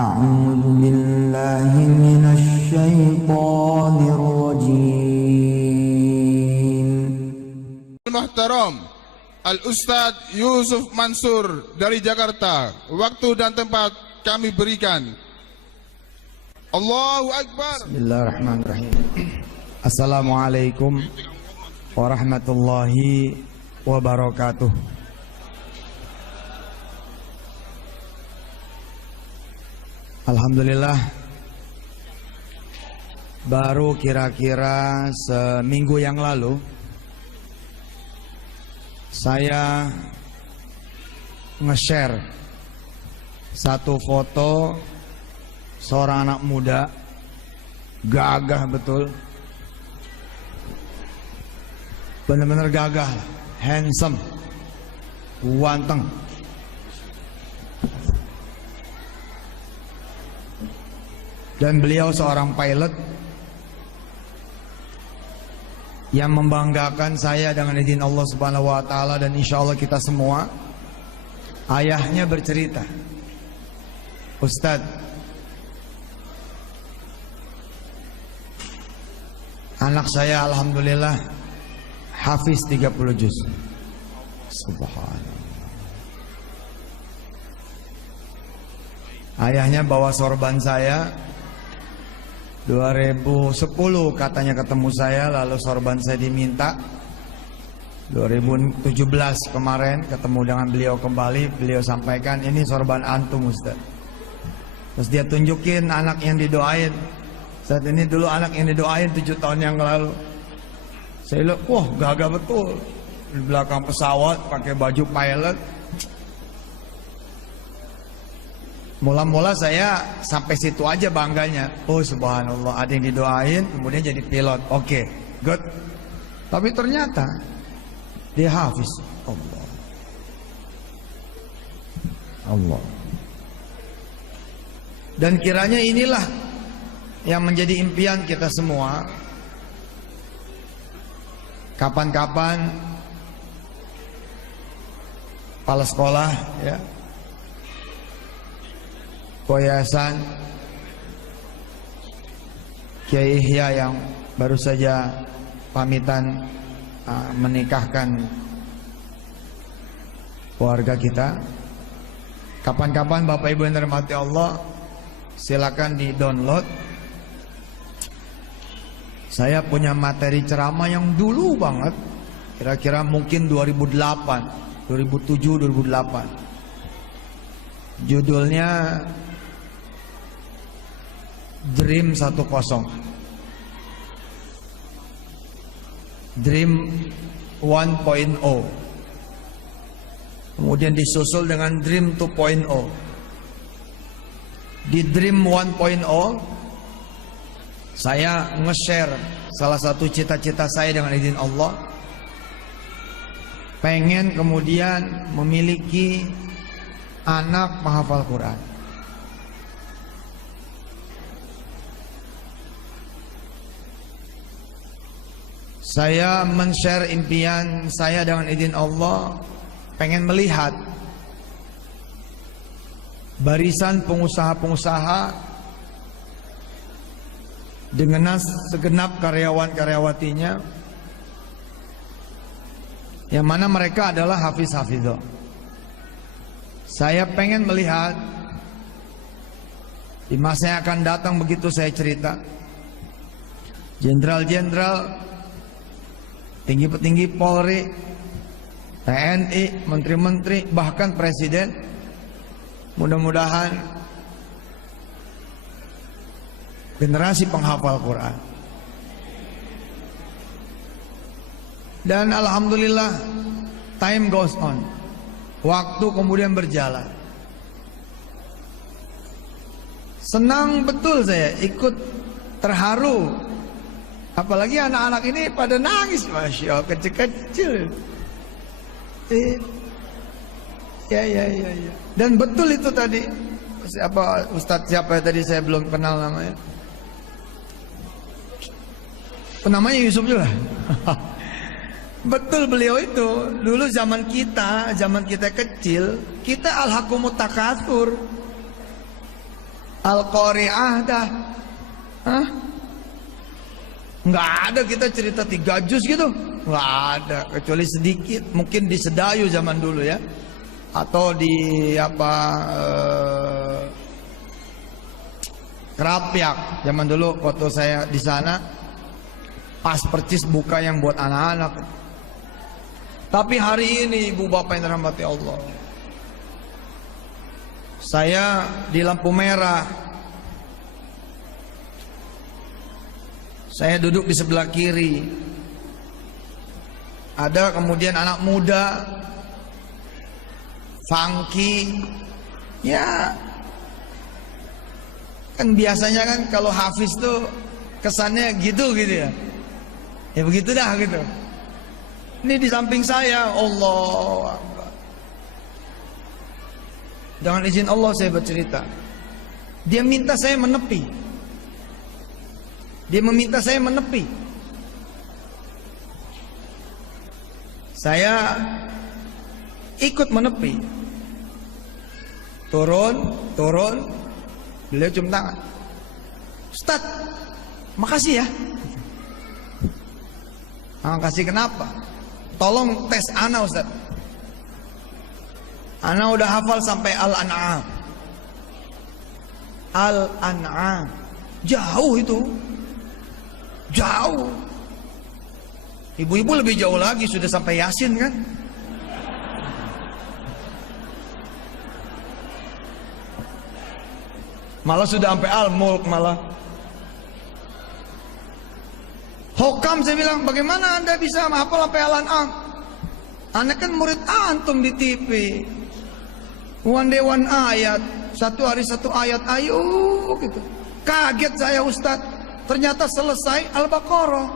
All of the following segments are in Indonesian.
أعوذ بالله من الشيطان الرجيم. Muhtaram Al-Ustadz Yusuf Mansur dari Jakarta. Waktu dan tempat kami berikan. Allahu Akbar. Bismillahirrahmanirrahim. Assalamualaikum warahmatullahi wabarakatuh. Alhamdulillah, baru kira-kira seminggu yang lalu saya nge-share satu foto seorang anak muda, gagah betul, benar-benar gagah, handsome, ganteng. Dan beliau seorang pilot yang membanggakan saya dengan izin Allah Subhanahu wa taala, dan insya Allah kita semua. Ayahnya bercerita, Ustadz, anak saya alhamdulillah hafiz 30 juz. Subhanallah. Ayahnya bawa sorban saya 2010 katanya ketemu saya, lalu sorban saya diminta. 2017 kemarin ketemu dengan beliau kembali, beliau sampaikan, ini sorban antum Ustaz. Terus dia tunjukin anak yang didoain. Saat ini dulu anak yang didoain 7 tahun yang lalu. Saya lihat, wah gagah betul, di belakang pesawat pakai baju pilot. Mula-mula saya sampai situ aja bangganya. Oh subhanallah, ada yang didoain kemudian jadi pilot. Oke, good. Tapi ternyata dia hafiz. Allah. Dan kiranya inilah yang menjadi impian kita semua. Kapan-kapan kepala sekolah ya, Yayasan Kiai Ihya yang baru saja pamitan menikahkan keluarga kita. Kapan-kapan Bapak Ibu yang dirahmati Allah, silakan di-download. Saya punya materi ceramah yang dulu banget, kira-kira mungkin 2008, 2007, 2008. Judulnya Dream 10, Dream 1.0, kemudian disusul dengan Dream 2.0. Di Dream 1.0 saya nge-share salah satu cita-cita saya dengan izin Allah, pengen kemudian memiliki anak menghafal Quran. Saya men-share impian saya dengan izin Allah, pengen melihat barisan pengusaha-pengusaha dengan segenap karyawan-karyawatinya, yang mana mereka adalah hafiz-hafizah. Saya pengen melihat di masa yang akan datang, begitu saya cerita, jenderal-jenderal, tinggi-petinggi Polri, TNI, menteri-menteri, bahkan presiden, mudah-mudahan generasi penghafal Quran. Dan alhamdulillah, time goes on. Waktu kemudian berjalan. Senang betul saya, ikut terharu. Apalagi anak-anak ini pada nangis, masya Allah, kecil-kecil. Ya. Dan betul itu tadi. Siapa Ustadz siapa tadi, saya belum kenal namanya. Namanya Yusuf juga. Betul beliau itu. Dulu zaman kita kecil, kita alhaqumut takatsur. Al-Qari'ah dah. Hah? Nggak ada kita cerita 3 juz gitu. Nggak ada, kecuali sedikit. Mungkin di Sedayu zaman dulu ya. Atau di apa Kerapiak zaman dulu waktu saya di sana, pas percis buka yang buat anak-anak. Tapi hari ini ibu bapak yang dirahmati Allah, saya di lampu merah, saya duduk di sebelah kiri, ada kemudian anak muda funky, ya kan biasanya kan kalau hafiz tuh kesannya gitu ya, ya begitu dah gitu. Ini di samping saya, Allah Akbar. Dengan izin Allah saya bercerita, dia minta saya menepi, dia meminta saya menepi. Saya ikut menepi, turun, beliau cium tangan, Ustaz, makasih ya. Makasih kenapa? Tolong tes ana Ustaz. Ana udah hafal sampai Al-An'am. Al-An'am. Jauh itu. Jauh. Ibu-ibu lebih jauh lagi, sudah sampai Yasin kan? Malah sudah sampai Al-Mulk malah. Hokam saya bilang, bagaimana anda bisa menghafal sampai Al-An'am? Anda kan murid antum di TV. One day one ayat, satu hari satu ayat, ayo gitu. Kaget saya Ustadz, ternyata selesai Al-Baqarah,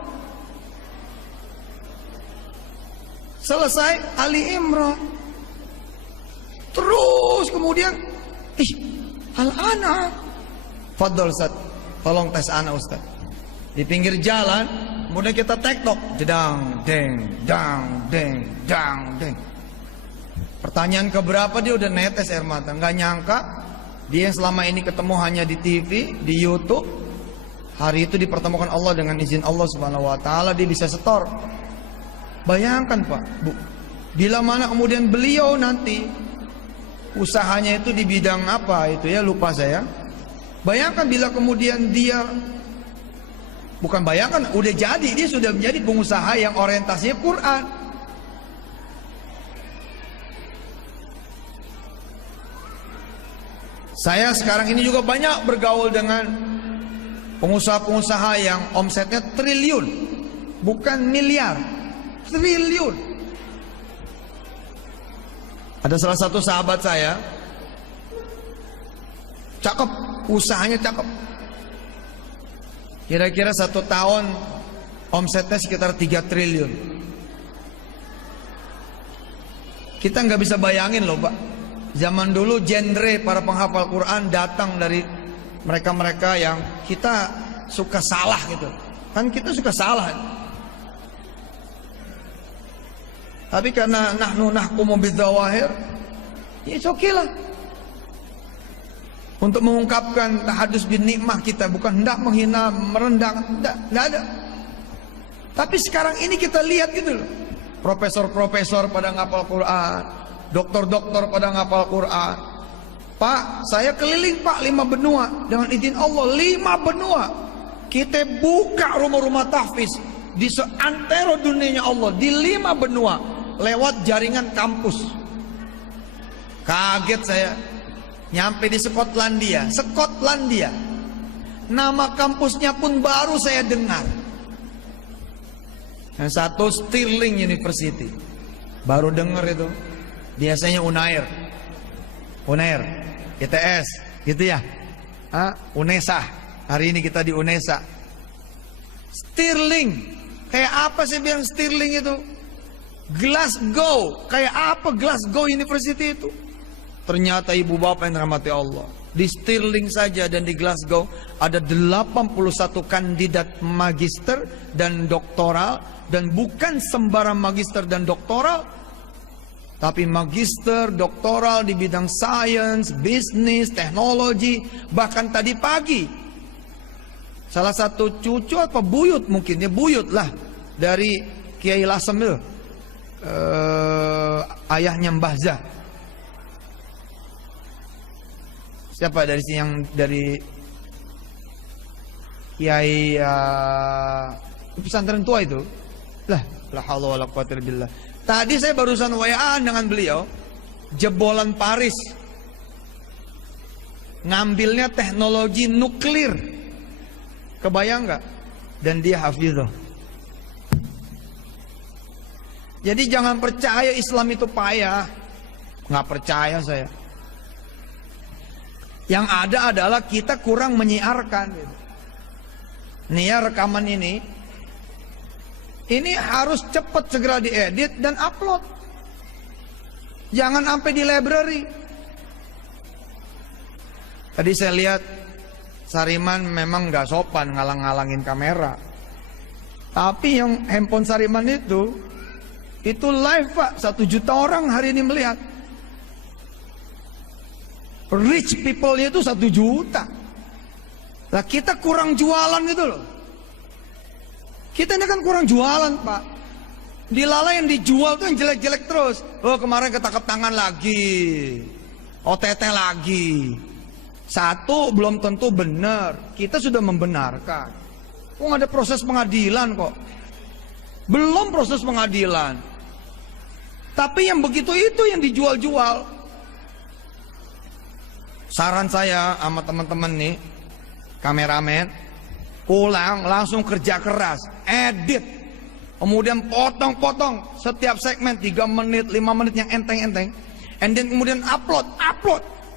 selesai Ali Imran, terus kemudian Al-An'am. Fadol Ustaz, tolong tes ana Ustaz. Di pinggir jalan, kemudian kita tektok, jedang, deng, dang, deng, dang, deng. Pertanyaan keberapa dia udah netes air mata. Nggak nyangka dia yang selama ini ketemu hanya di TV, di YouTube, hari itu dipertemukan Allah dengan izin Allah Subhanahu Wa Taala, dia bisa setor. Bayangkan Pak, Bu, bila mana kemudian beliau nanti usahanya itu di bidang apa itu ya, lupa saya. Bayangkan bila kemudian dia, bukan bayangkan, udah jadi, dia sudah menjadi pengusaha yang orientasinya Quran. Saya sekarang ini juga banyak bergaul dengan pengusaha-pengusaha yang omsetnya triliun, bukan miliar, triliun. Ada salah satu sahabat saya, cakep, usahanya cakep. Kira-kira 1 tahun omsetnya sekitar 3 triliun. Kita nggak bisa bayangin loh Pak, zaman dulu genre para penghafal Quran datang dari mereka-mereka yang kita suka salah gitu. Kan kita suka salah. Tapi karena nahnu nahkumu bidzawahir, ya oke lah. Untuk mengungkapkan tahadus bin nikmah kita, bukan hendak menghina, merendahkan, enggak ada. Tapi sekarang ini kita lihat gitu loh, profesor-profesor pada ngapal Quran, doktor-doktor pada ngapal Quran. Pak, saya keliling Pak 5 benua, dengan izin Allah 5 benua. Kita buka rumah-rumah tahfiz di seantero dunianya Allah, di 5 benua, lewat jaringan kampus. Kaget saya. Nyampe di Skotlandia, nama kampusnya pun baru saya dengar. Yang satu Stirling University, baru dengar itu. Biasanya Unair, ITS, gitu ya. UNESA, hari ini kita di UNESA. Stirling, kayak apa sih bilang Stirling itu? Glasgow, kayak apa Glasgow University itu? Ternyata ibu bapak yang dirahmati Allah, di Stirling saja dan di Glasgow ada 81 kandidat magister dan doktoral, dan bukan sembarang magister dan doktoral, Tapi magister, doktoral di bidang sains, bisnis, teknologi. Bahkan tadi pagi salah satu cucu apa buyut mungkin ya, buyut lah dari Kiai Lasem itu, ayahnya Mbah Zah. Siapa dari sini yang dari Kiai pesantren tua itu? Lah, la haula wala quwata illa billah. Tadi saya barusan WA-an dengan beliau, jebolan Paris. Ngambilnya teknologi nuklir. Kebayang nggak? Dan dia hafizah. Jadi jangan percaya Islam itu payah. Nggak percaya saya. Yang ada adalah kita kurang menyiarkan. Nih ya rekaman ini harus cepat segera diedit dan upload. Jangan sampai di library. Tadi saya lihat Sariman memang nggak sopan ngalang-ngalangin kamera. Tapi yang handphone Sariman itu live Pak, 1 juta orang hari ini melihat. Rich people-nya itu 1 juta. Lah kita kurang jualan gitu loh. Kita ini kan kurang jualan Pak. Di Lala yang dijual tuh yang jelek-jelek terus. Oh kemarin ketangkep tangan lagi, OTT lagi. Satu belum tentu benar. Kita sudah membenarkan. Oh ada proses pengadilan kok. Belum proses pengadilan. Tapi yang begitu itu yang dijual-jual. Saran saya sama teman-teman nih, kameramen, pulang langsung kerja keras, edit, kemudian potong-potong setiap segmen 3 menit, 5 menit yang enteng-enteng, and then kemudian upload,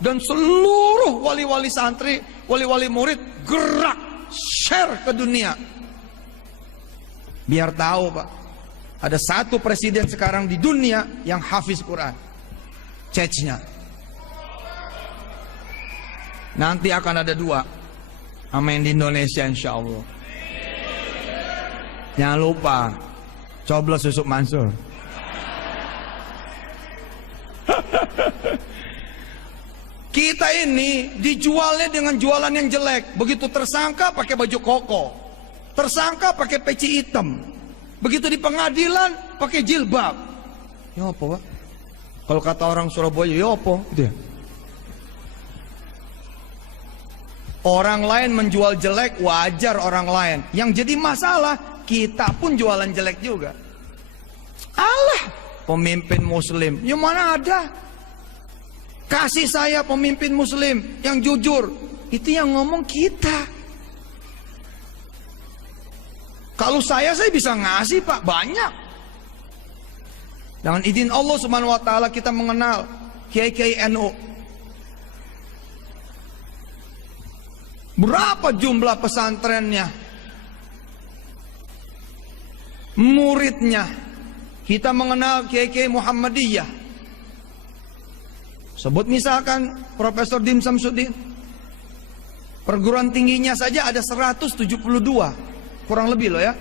dan seluruh wali-wali santri, wali-wali murid gerak, share ke dunia. Biar tahu Pak, ada 1 presiden sekarang di dunia yang hafiz Quran, Chechnya. Nanti akan ada 2. Amin di Indonesia insya Allah. Jangan lupa coblos Yusuf Mansur. Kita ini dijualnya dengan jualan yang jelek. Begitu tersangka pakai baju koko, tersangka pakai peci hitam, begitu di pengadilan pakai jilbab. Ya apa Pak? Kalau kata orang Surabaya ya apa? Gitu ya. Orang lain menjual jelek, wajar orang lain. Yang jadi masalah, kita pun jualan jelek juga. Allah, pemimpin muslim, yang mana ada? Kasih saya pemimpin muslim yang jujur. Itu yang ngomong kita. Kalau saya bisa ngasih Pak, banyak. Dengan izin Allah Subhanahu wa taala kita mengenal Kiai NU. Berapa jumlah pesantrennya, muridnya. Kita mengenal Kiai Muhammadiyah. Sebut misalkan Profesor Dim Samsudin, perguruan tingginya saja ada 172, kurang lebih loh ya.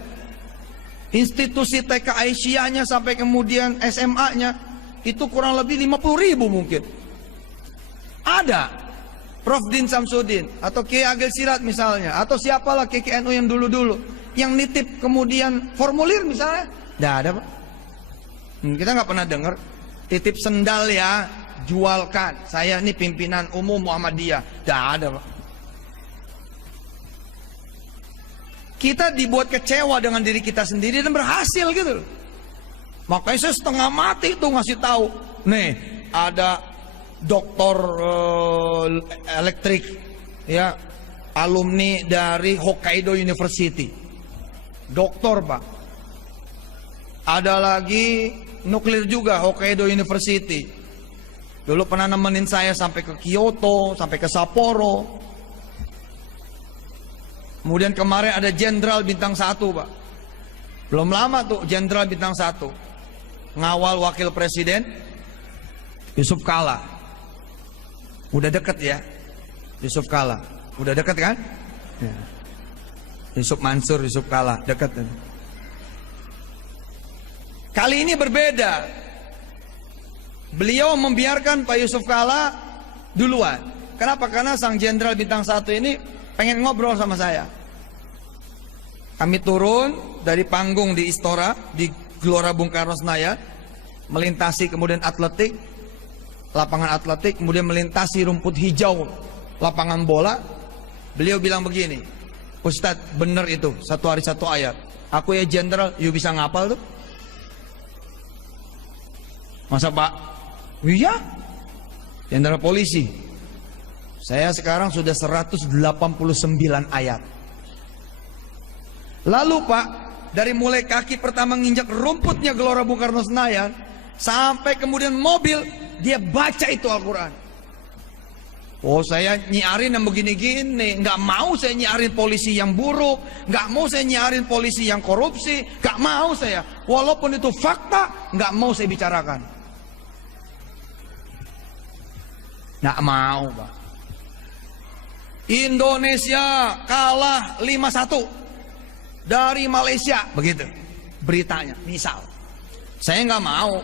Institusi TK Aisyahnya sampai kemudian SMA-nya itu kurang lebih 50.000 mungkin. Ada Prof. Din Samsudin atau Kiai Agil Sirat misalnya, atau siapalah Kiai NU yang dulu-dulu yang nitip kemudian formulir misalnya, tidak ada Pak. Kita nggak pernah dengar titip sendal ya, jualkan, saya ini pimpinan umum Muhammadiyah, tidak ada Pak. Kita dibuat kecewa dengan diri kita sendiri dan berhasil gitu. Makanya saya setengah mati tuh ngasih tahu, nih ada doktor elektrik ya, alumni dari Hokkaido University, doktor Pak. Ada lagi nuklir juga, Hokkaido University. Dulu pernah nemenin saya sampai ke Kyoto, sampai ke Sapporo. Kemudian kemarin ada jenderal bintang 1 Pak. Belum lama tuh jenderal bintang 1 ngawal wakil presiden Yusuf Kala. Udah deket ya, Yusuf Kala. Udah deket kan? Ya. Yusuf Mansur, Yusuf Kala, deket. Kali ini berbeda. Beliau membiarkan Pak Yusuf Kalla duluan. Kenapa? Karena sang jenderal bintang 1 ini pengen ngobrol sama saya. Kami turun dari panggung di Istora, di Gelora Bung Karno Senayan, melintasi kemudian atletik, lapangan atletik, kemudian melintasi rumput hijau, lapangan bola. Beliau bilang begini, Ustadz, bener itu, satu hari satu ayat. Aku ya jenderal, you bisa ngapal tuh? Masa Pak? Iya, jenderal polisi. Saya sekarang sudah 189 ayat. Lalu Pak, dari mulai kaki pertama nginjak rumputnya Gelora Bung Karno Senayan, sampai kemudian mobil, dia baca itu Al-Quran. Oh, saya nyiarin yang begini-gini, nggak mau saya nyiarin polisi yang buruk, nggak mau saya nyiarin polisi yang korupsi, nggak mau saya. Walaupun itu fakta, nggak mau saya bicarakan. Nggak mau, Pak. Indonesia kalah 5-1 dari Malaysia, begitu beritanya. Misal, saya nggak mau.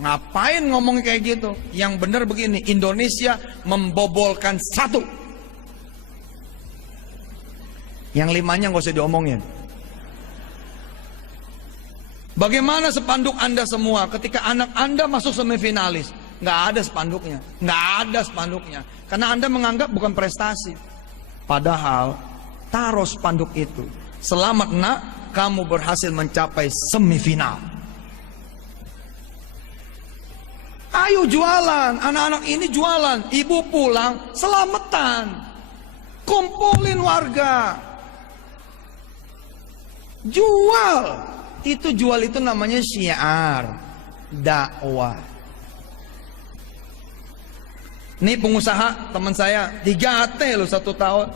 Ngapain ngomong kayak gitu? Yang benar begini, Indonesia membobolkan 1. Yang 5-nya nggak usah diomongin. Bagaimana spanduk Anda semua ketika anak Anda masuk semifinalis? Nggak ada spanduknya, nggak ada spanduknya, karena Anda menganggap bukan prestasi. Padahal taruh spanduk itu. Selamat nak, kamu berhasil mencapai semifinal. Ayo jualan, anak-anak ini jualan, ibu pulang, selamatan, kumpulin warga, jual. Itu jual itu namanya syiar, dakwah. Ini pengusaha teman saya, 3T loh 1 tahun.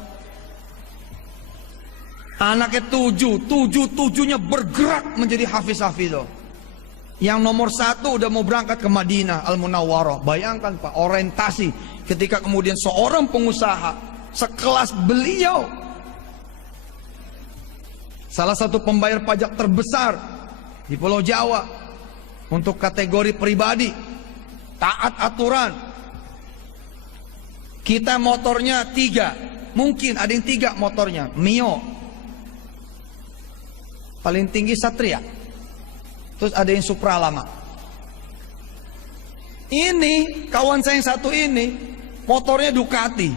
Anaknya 7-nya bergerak menjadi hafiz-hafidh. Yang nomor 1 udah mau berangkat ke Madinah Al-Munawwarah. Bayangkan Pak, orientasi ketika kemudian seorang pengusaha sekelas beliau, salah satu pembayar pajak terbesar di Pulau Jawa, untuk kategori pribadi, taat aturan. Kita motornya 3, mungkin ada yang 3 motornya, Mio, paling tinggi Satria. Terus ada yang Supra lama. Ini kawan saya yang 1 ini motornya Ducati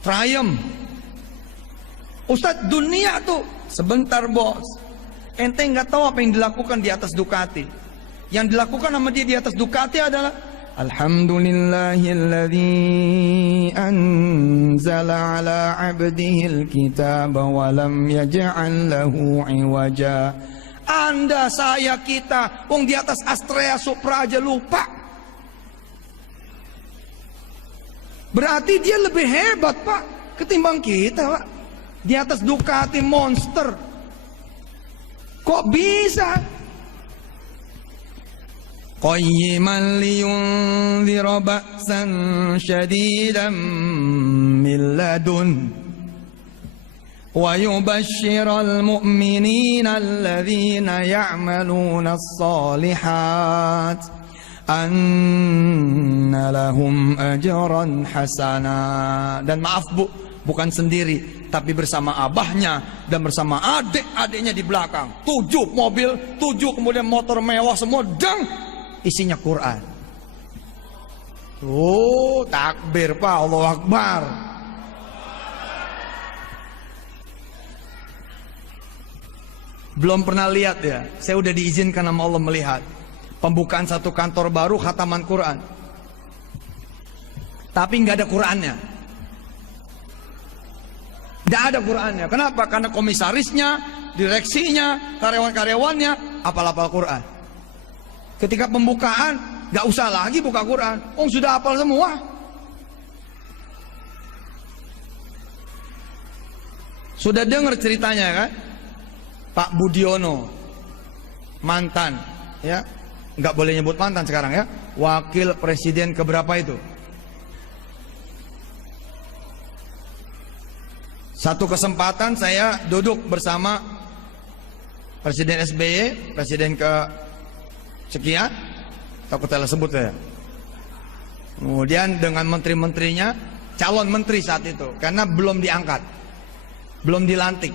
Triumph. Ustadz, dunia tuh sebentar bos. Ente nggak tahu apa yang dilakukan di atas Ducati. Yang dilakukan sama dia di atas Ducati adalah Alhamdulillahilladzi anzala ala abdihil kitaba wa lam yaj'al lahu iwaja. Anda, saya, kita, wong di atas Astrea Supra aja lupa. Berarti dia lebih hebat Pak ketimbang kita Pak. Di atas Ducati Monster. Kok bisa? Qayyiman liyunzira ba'san syadidan min ladun وَيُبَشِّرَ الْمُؤْمِنِينَ الَّذِينَ يَعْمَلُونَ الصَّالِحَاتِ أَنَّ لَهُمْ أَجْرًا حَسَنًا. Dan maaf Bu, bukan sendiri, tapi bersama abahnya dan bersama adik-adiknya di belakang. 7 mobil, 7 kemudian motor mewah semua, dan isinya Quran. Oh, takbir Pak, Allahu Akbar. Belum pernah lihat ya, saya udah diizinkan sama Allah melihat pembukaan satu kantor baru khataman Quran, tapi nggak ada Qurannya. Nggak ada Qurannya. Kenapa? Karena komisarisnya, direksinya, karyawan-karyawannya hafal-hafal Quran. Ketika pembukaan, nggak usah lagi buka Quran, sudah hafal semua. Sudah dengar ceritanya kan? Pak Budiono, mantan, ya, nggak boleh nyebut mantan sekarang ya, wakil presiden keberapa itu? Satu kesempatan saya duduk bersama Presiden SBY, presiden ke sekian, takut saya sebut ya. Kemudian dengan menteri-menterinya, calon menteri saat itu, karena belum diangkat, belum dilantik.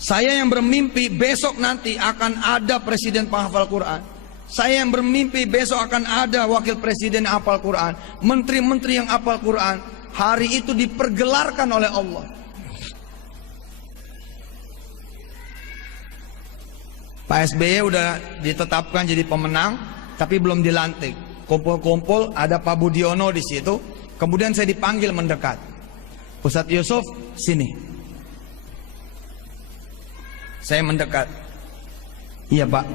Saya yang bermimpi besok nanti akan ada presiden penghafal Quran. Saya yang bermimpi besok akan ada wakil presiden yang hafal Quran, menteri-menteri yang hafal Quran. Hari itu dipergelarkan oleh Allah. Pak SBY udah ditetapkan jadi pemenang, tapi belum dilantik. Kumpul-kumpul, ada Pak Budiono di situ. Kemudian saya dipanggil mendekat. Ustadz Yusuf, sini. Saya mendekat. Iya Pak.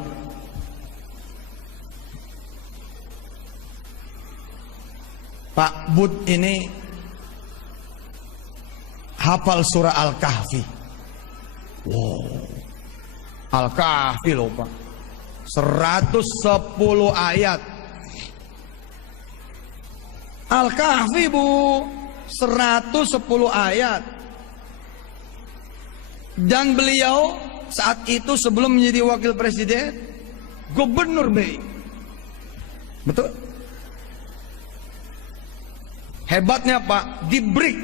Pak Bud ini hafal surah Al-Kahfi. Wow. Al-Kahfi loh Pak, 110 ayat. Al-Kahfi Bu, 110 ayat. Dan beliau saat itu sebelum menjadi wakil presiden, gubernur BI. Betul? Hebatnya Pak, di break.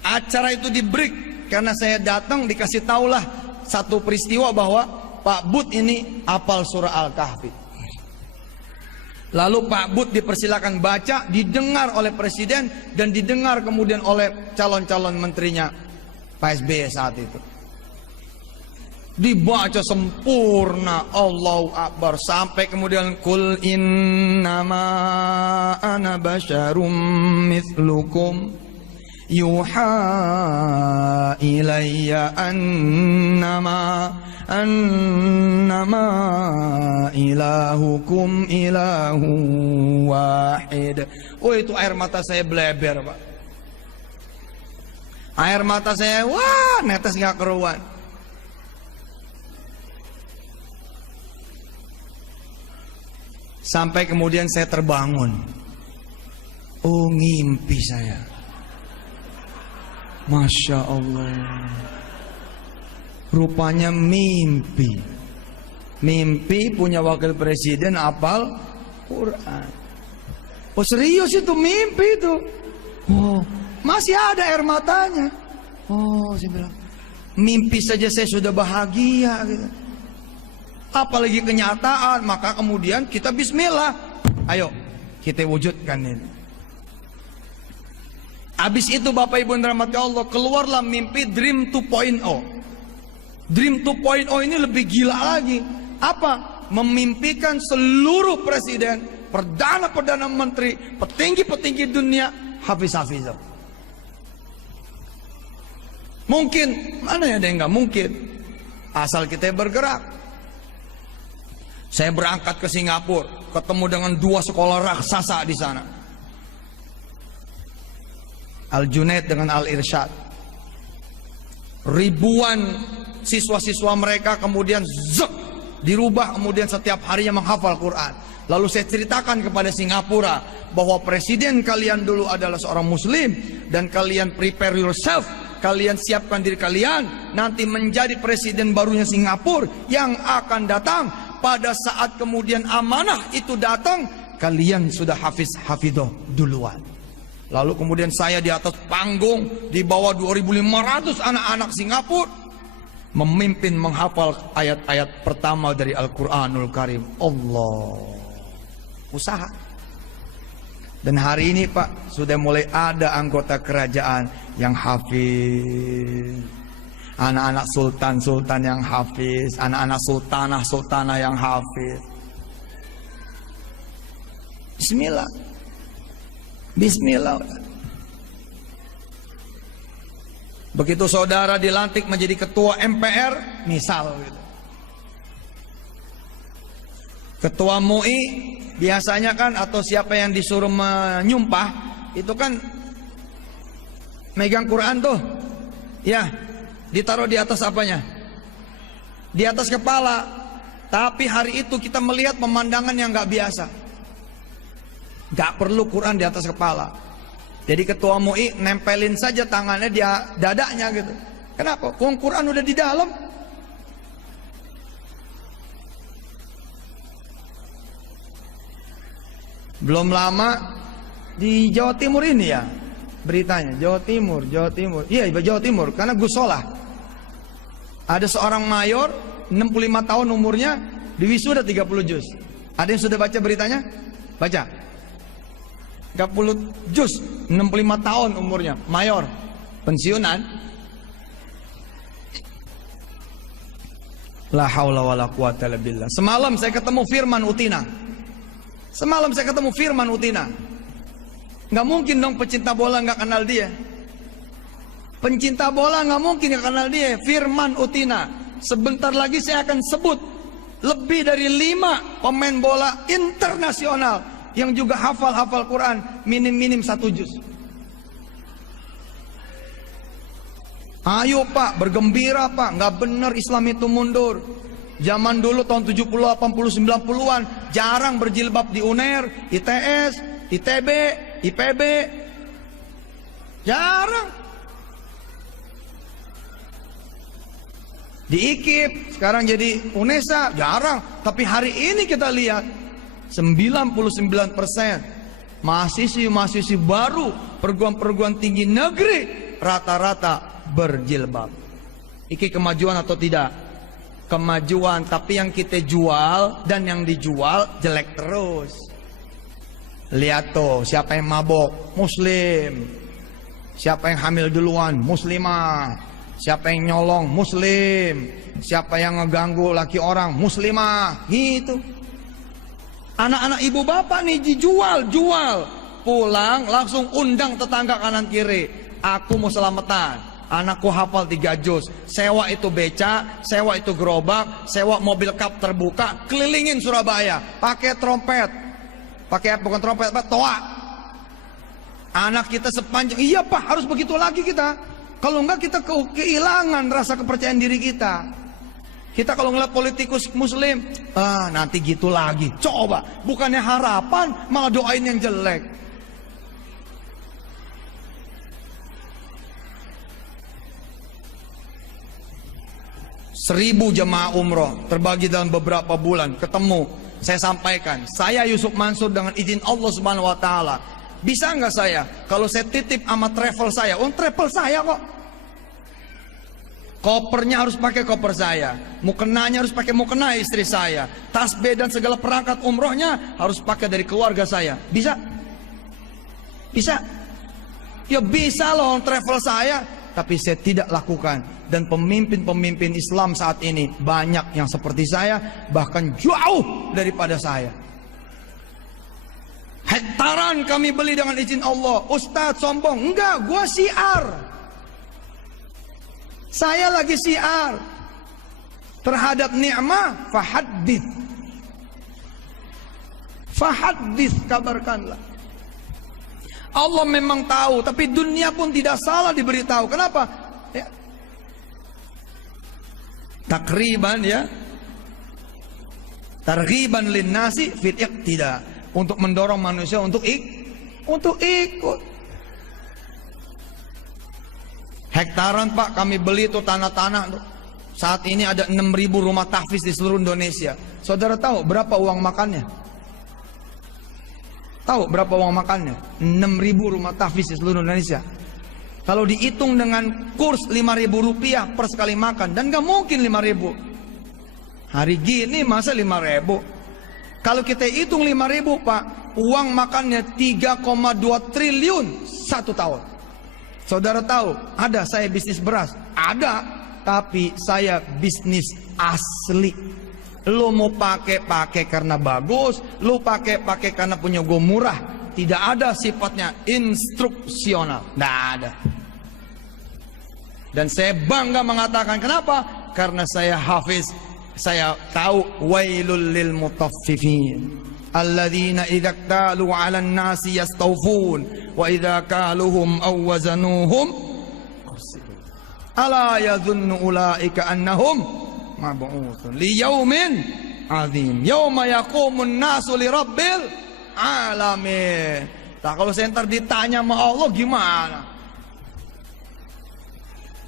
Acara itu di break. Karena saya datang dikasih taulah satu peristiwa bahwa Pak Bud ini hafal surah Al-Kahfi. Lalu Pak Bud dipersilakan baca, didengar oleh presiden dan didengar kemudian oleh calon-calon menterinya Pak SBY saat itu. Dibaca sempurna, Allahu Akbar, sampai kemudian kul innama ana basyarum mithlukum yuha ilayya annama ilahukum ilahu wahid. Oh, itu air mata saya bleber Pak. Air mata saya wah netes gak keruan. Sampai kemudian saya terbangun. Oh, ngimpi saya. Masya Allah. Rupanya mimpi. Mimpi punya wakil presiden hafal Quran. Oh, serius itu mimpi itu. Oh, masih ada air matanya. Oh, saya bilang, mimpi saja saya sudah bahagia gitu. Apalagi kenyataan. Maka kemudian kita bismillah, ayo kita wujudkan ini. Habis itu Bapak Ibu yang dirahmati Allah, keluarlah mimpi Dream 2.0. Dream 2.0 ini lebih gila lagi. Apa? Memimpikan seluruh presiden, perdana-perdana menteri, petinggi-petinggi dunia hafiz-hafizah. Mungkin, mana ada yang nggak mungkin? Asal kita bergerak. Saya berangkat ke Singapura, ketemu dengan 2 sekolah raksasa di sana. Al-Junaid dengan Al-Irsyad. Ribuan siswa-siswa mereka kemudian dirubah, kemudian setiap harinya menghafal Quran. Lalu saya ceritakan kepada Singapura bahwa presiden kalian dulu adalah seorang muslim, dan kalian prepare yourself, kalian siapkan diri kalian nanti menjadi presiden barunya Singapura yang akan datang. Pada saat kemudian amanah itu datang, kalian sudah hafidhoh duluan. Lalu kemudian saya di atas panggung di bawah 2.500 anak-anak Singapura memimpin menghafal ayat-ayat pertama dari Al-Quranul Karim. Allah, usaha. Dan hari ini Pak, sudah mulai ada anggota kerajaan yang hafiz, anak-anak sultan-sultan yang hafiz, anak-anak sultanah-sultanah yang hafiz. Bismillah. Bismillah. Begitu saudara dilantik menjadi ketua MPR, misal gitu. Ketua MUI biasanya kan, atau siapa yang disuruh menyumpah, itu kan megang Quran tuh. Ya, ditaruh di atas apanya? Di atas kepala. Tapi hari itu kita melihat pemandangan yang gak biasa. Gak perlu Quran di atas kepala. Jadi ketua MUI nempelin saja tangannya di dadanya gitu. Kenapa? Quran udah di dalam. Belum lama di Jawa Timur ini ya beritanya, Jawa Timur. Iya, Jawa Timur, karena Gus Solah. Ada seorang mayor 65 tahun umurnya, diwisuda 30 juz. Ada yang sudah baca beritanya? Baca. 30 juz, 65 tahun umurnya, mayor, pensiunan. La haula wala quwata illa billah. Semalam saya ketemu Firman Utina. Nggak mungkin dong pecinta bola nggak kenal dia. Pencinta bola nggak mungkin nggak kenal dia. Firman Utina. Sebentar lagi saya akan sebut lebih dari 5 pemain bola internasional yang juga hafal Quran minim 1 juz. Ayo Pak, bergembira Pak. Nggak benar Islam itu mundur. Zaman dulu tahun 70, 80, 90-an jarang berjilbab di UNER, ITS, ITB, IPB. Jarang. Di IKIP, sekarang jadi UNESA, jarang. Tapi hari ini kita lihat 99% mahasiswi baru perguruan tinggi negeri rata-rata berjilbab. Iki kemajuan atau tidak? Kemajuan, tapi yang kita jual dan yang dijual jelek terus. Lihat tuh, siapa yang mabok? Muslim. Siapa yang hamil duluan? Muslimah. Siapa yang nyolong? Muslim. Siapa yang ngeganggu laki orang? Muslimah. Gitu. Anak-anak ibu bapak nih dijual. Pulang langsung undang tetangga kanan kiri. Aku mau selamatan. Anakku hafal 3 juz. Sewa itu beca, sewa itu gerobak, sewa mobil kap terbuka, kelilingin Surabaya. Pakai trompet. Bukan trompet, toa. Anak kita sepanjang, iya Pak, harus begitu lagi kita. Kalau enggak kita kehilangan rasa kepercayaan diri kita. Kita kalau ngeliat politikus muslim, nanti gitu lagi. Coba, bukannya harapan, malah doain yang jelek. Seribu jemaah umroh terbagi dalam beberapa bulan, ketemu. Saya sampaikan, saya Yusuf Mansur dengan izin Allah Subhanahu wa taala. Bisa nggak saya kalau saya titip sama travel saya? Travel saya kok. Kopernya harus pakai koper saya, mukenanya harus pakai mukena istri saya, tasbih dan segala perangkat umrohnya harus pakai dari keluarga saya. Bisa? Bisa? Ya bisa loh travel saya, tapi saya tidak lakukan. Dan pemimpin-pemimpin Islam saat ini banyak yang seperti saya, bahkan jauh daripada saya. Hektaran kami beli dengan izin Allah. Ustadz sombong? Enggak, gua syiar. Saya lagi syiar terhadap ni'mah. Fahaddits, kabarkanlah. Allah memang tahu, tapi dunia pun tidak salah diberitahu. Kenapa? Ya. Takriban ya, targhiban linnasi fil iqtida, untuk mendorong manusia untuk ikut. Hektaran Pak kami beli itu tanah-tanah. Saat ini ada 6.000 rumah tahfiz di seluruh Indonesia. Saudara tahu berapa uang makannya? Tahu berapa uang makannya? 6.000 rumah tahfiz di seluruh Indonesia. Kalau dihitung dengan kurs 5.000 rupiah per sekali makan, dan gak mungkin 5.000. Hari gini masa 5.000? Kalau kita hitung 5.000 Pak, uang makannya 3,2 triliun 1 tahun. Saudara tahu, ada saya bisnis beras? Ada, tapi saya bisnis asli. Lu mau pakai karena bagus, lu pakai karena punya gue murah. Tidak ada sifatnya instruksional, tidak ada. Dan saya bangga mengatakan, kenapa? Karena saya hafiz, saya tahu wailul lil mutaffifin alladzina idza iktalu 'alan nasi yastawfun wa idza kaluhum aw wazanuhum ala yadhunnu ulaika annahum mab'utsun li yaumin 'adzim yauma yaqumun nasu li rabbil alamin. Nah, kalau saya ntar ditanya sama Allah gimana?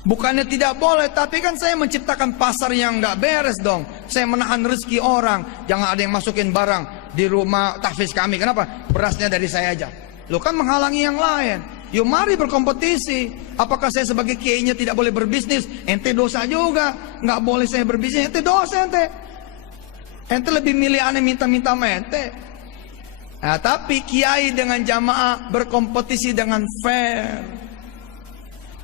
Bukannya tidak boleh, tapi kan saya menciptakan pasar yang nggak beres dong. Saya menahan rezeki orang, jangan ada yang masukin barang di rumah tahfiz kami. Kenapa? Berasnya dari saya aja. Lo kan menghalangi yang lain. Yuk mari berkompetisi. Apakah saya sebagai kiainya tidak boleh berbisnis? Ente dosa juga. Nggak boleh saya berbisnis. Ente dosa ente. Ente lebih milih aneh minta-minta sama ente. Nah, tapi kiai dengan jamaah berkompetisi dengan fair.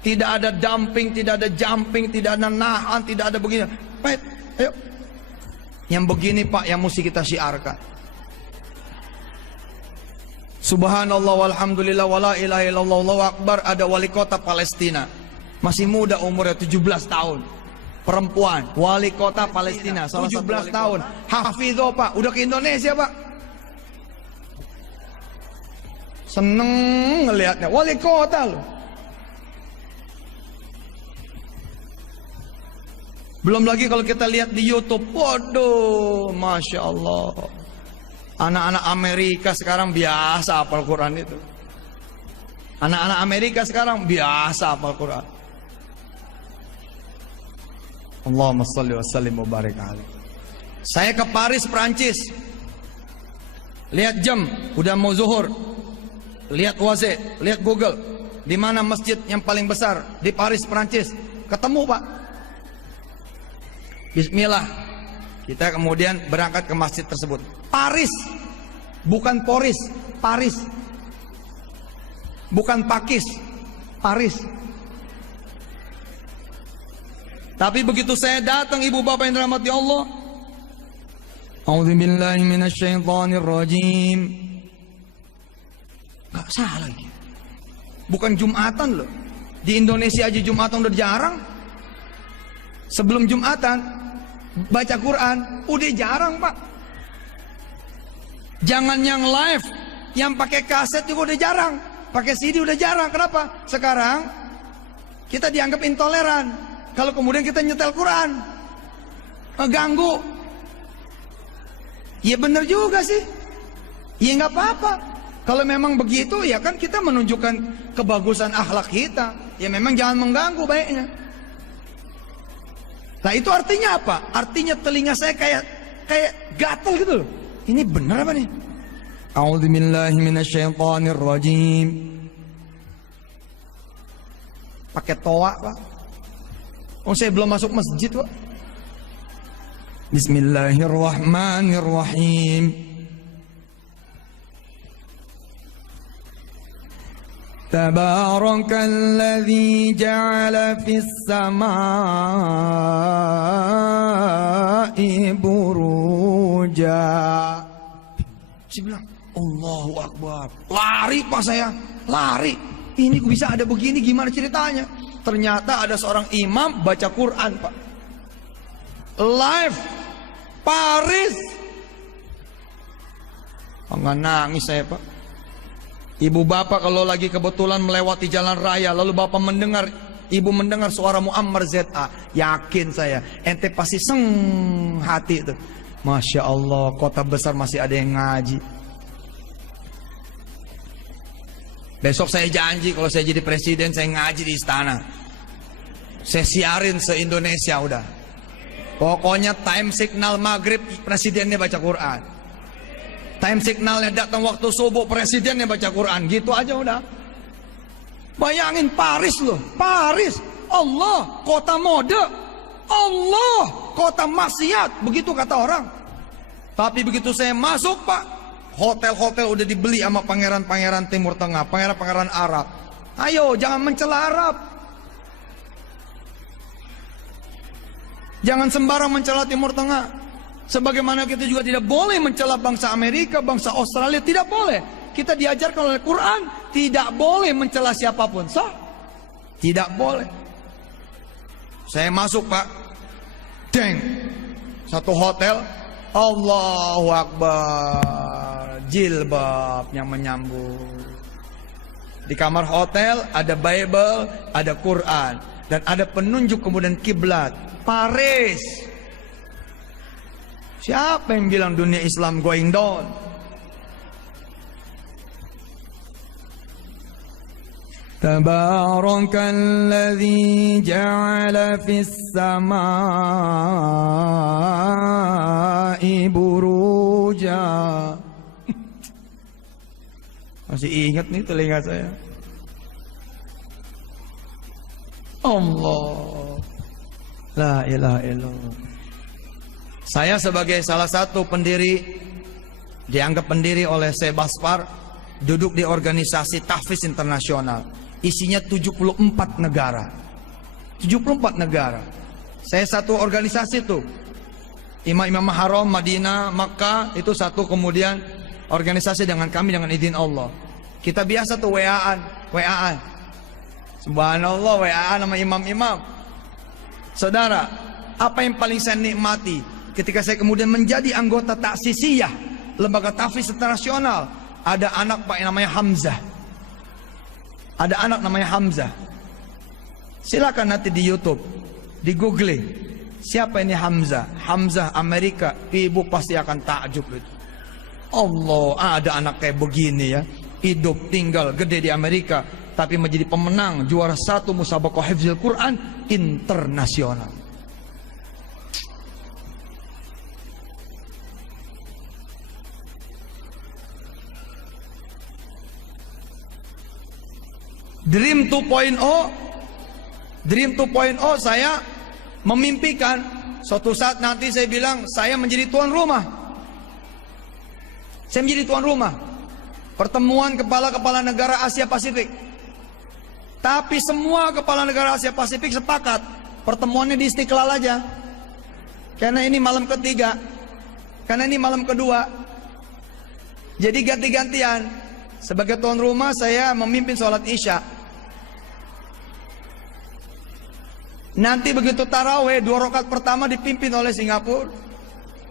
Tidak ada dumping, tidak ada jumping, tidak ada nahan, tidak ada begini. Baik, ayo. Yang begini Pak yang mesti kita syiarkan. Subhanallah walhamdulillah wala ilaha illallah Allahu akbar. Ada wali kota Palestina. Masih muda umurnya 17 tahun. Perempuan, wali kota Palestina, 17 tahun. Hafidho Pak, udah ke Indonesia Pak. Seneng ngelihatnya, wali kota loh. Belum lagi kalau kita lihat di YouTube, waduh, Masya Allah. Anak-anak Amerika sekarang biasa hafal Quran itu. Anak-anak Amerika sekarang biasa hafal Quran. Allahumma shalli wa sallim wa barik alaihi. Saya ke Paris, Prancis. Lihat jam, udah mau zuhur. Lihat Waze, lihat Google. Di mana masjid yang paling besar di Paris, Prancis? Ketemu Pak. Bismillah. Kita kemudian berangkat ke masjid tersebut. Paris, bukan Poris, Paris. Bukan Pakis, Paris. Tapi begitu saya datang, ibu bapak yang dirahmati Allah, A'udzubillahi minasyaitonirrajim. Gak salah lagi. Bukan Jumatan loh. Di Indonesia aja Jumatan udah jarang. Sebelum Jumatan baca Quran udah jarang Pak. Jangan yang live, yang pakai kaset juga udah jarang, pakai CD udah jarang. Kenapa? Sekarang kita dianggap intoleran kalau kemudian kita nyetel Quran, ngeganggu. Ya bener juga sih. Ya nggak apa-apa. Kalau memang begitu ya kan kita menunjukkan kebagusan akhlak kita. Ya memang jangan mengganggu baiknya. Nah itu artinya apa? Artinya telinga saya kayak gatel gitu loh. Ini benar apa nih? A'udzubillahi minasyaitonirrajim. Pakai toa Pak. Oh saya belum masuk masjid Pak. Bismillahirrahmanirrahim. Tabarakalladzi ja'ala fis samaa'i buruja. Saya bilang, Allahu Akbar. Lari Pak saya, lari. Ini bisa ada begini, gimana ceritanya? Ternyata ada seorang imam baca Quran Pak. Live, Paris. Enggak nangis saya Pak. Ibu bapak kalau lagi kebetulan melewati jalan raya, lalu bapak mendengar, ibu mendengar suara Muammar ZA, yakin saya, ente pasti seng hati itu. Masya Allah, kota besar masih ada yang ngaji. Besok saya janji kalau saya jadi presiden, saya ngaji di istana. Saya siarin se-Indonesia udah. Pokoknya time signal maghrib, presidennya baca Quran. Time signalnya datang waktu subuh, presidennya baca Quran. Gitu aja udah. Bayangin Paris loh, Paris. Allah, kota mode. Allah, kota maksiat. Begitu kata orang. Tapi begitu saya masuk Pak, hotel-hotel udah dibeli sama pangeran-pangeran Timur Tengah, pangeran-pangeran Arab. Ayo, jangan mencela Arab. Jangan sembarang mencela Timur Tengah. Sebagaimana kita juga tidak boleh mencela bangsa Amerika, bangsa Australia, tidak boleh. Kita diajarkan oleh Quran, tidak boleh mencela siapapun. Sah? Tidak boleh. Saya masuk Pak, deng, satu hotel, Allahu Akbar, jilbab yang menyambut. Di kamar hotel ada Bible, ada Quran, dan ada penunjuk kemudian kiblat. Paris. Siapa yang bilang dunia Islam going down? Tabarakalladzi ja'ala fis samaa'i buruja. Suja. Masih ingat nih telinga saya. Allah, la ilaha illallah. Saya sebagai salah satu pendiri, dianggap pendiri oleh Sebaspar, duduk di organisasi Tahfiz Internasional. Isinya 74 negara. 74 negara. Saya satu organisasi tuh. Imam-imam Haram, Madinah, Makkah itu satu, kemudian organisasi dengan kami dengan izin Allah. Kita biasa tuh WA-an. Subhanallah, WA-an sama imam-imam. Saudara, apa yang paling saya nikmati ketika saya kemudian menjadi anggota Ta'sisiyah, lembaga tahfiz internasional, ada anak Pak yang namanya Hamzah. Ada anak namanya Hamzah. Silakan nanti di YouTube, di Google, siapa ini Hamzah? Hamzah Amerika, ibu pasti akan takjub itu. Allah, ada anak kayak begini ya, hidup tinggal gede di Amerika, tapi menjadi pemenang juara 1 musabaqah hifzil Quran internasional. Dream 2.0 saya memimpikan suatu saat nanti saya bilang saya menjadi tuan rumah. Saya menjadi tuan rumah pertemuan kepala-kepala negara Asia Pasifik. Tapi semua kepala negara Asia Pasifik sepakat pertemuannya di Istiqlal aja. Karena ini malam ketiga, karena ini malam kedua. Jadi ganti-gantian. Sebagai tuan rumah saya memimpin sholat Isya. Nanti begitu taraweh, 2 rakaat pertama dipimpin oleh Singapura,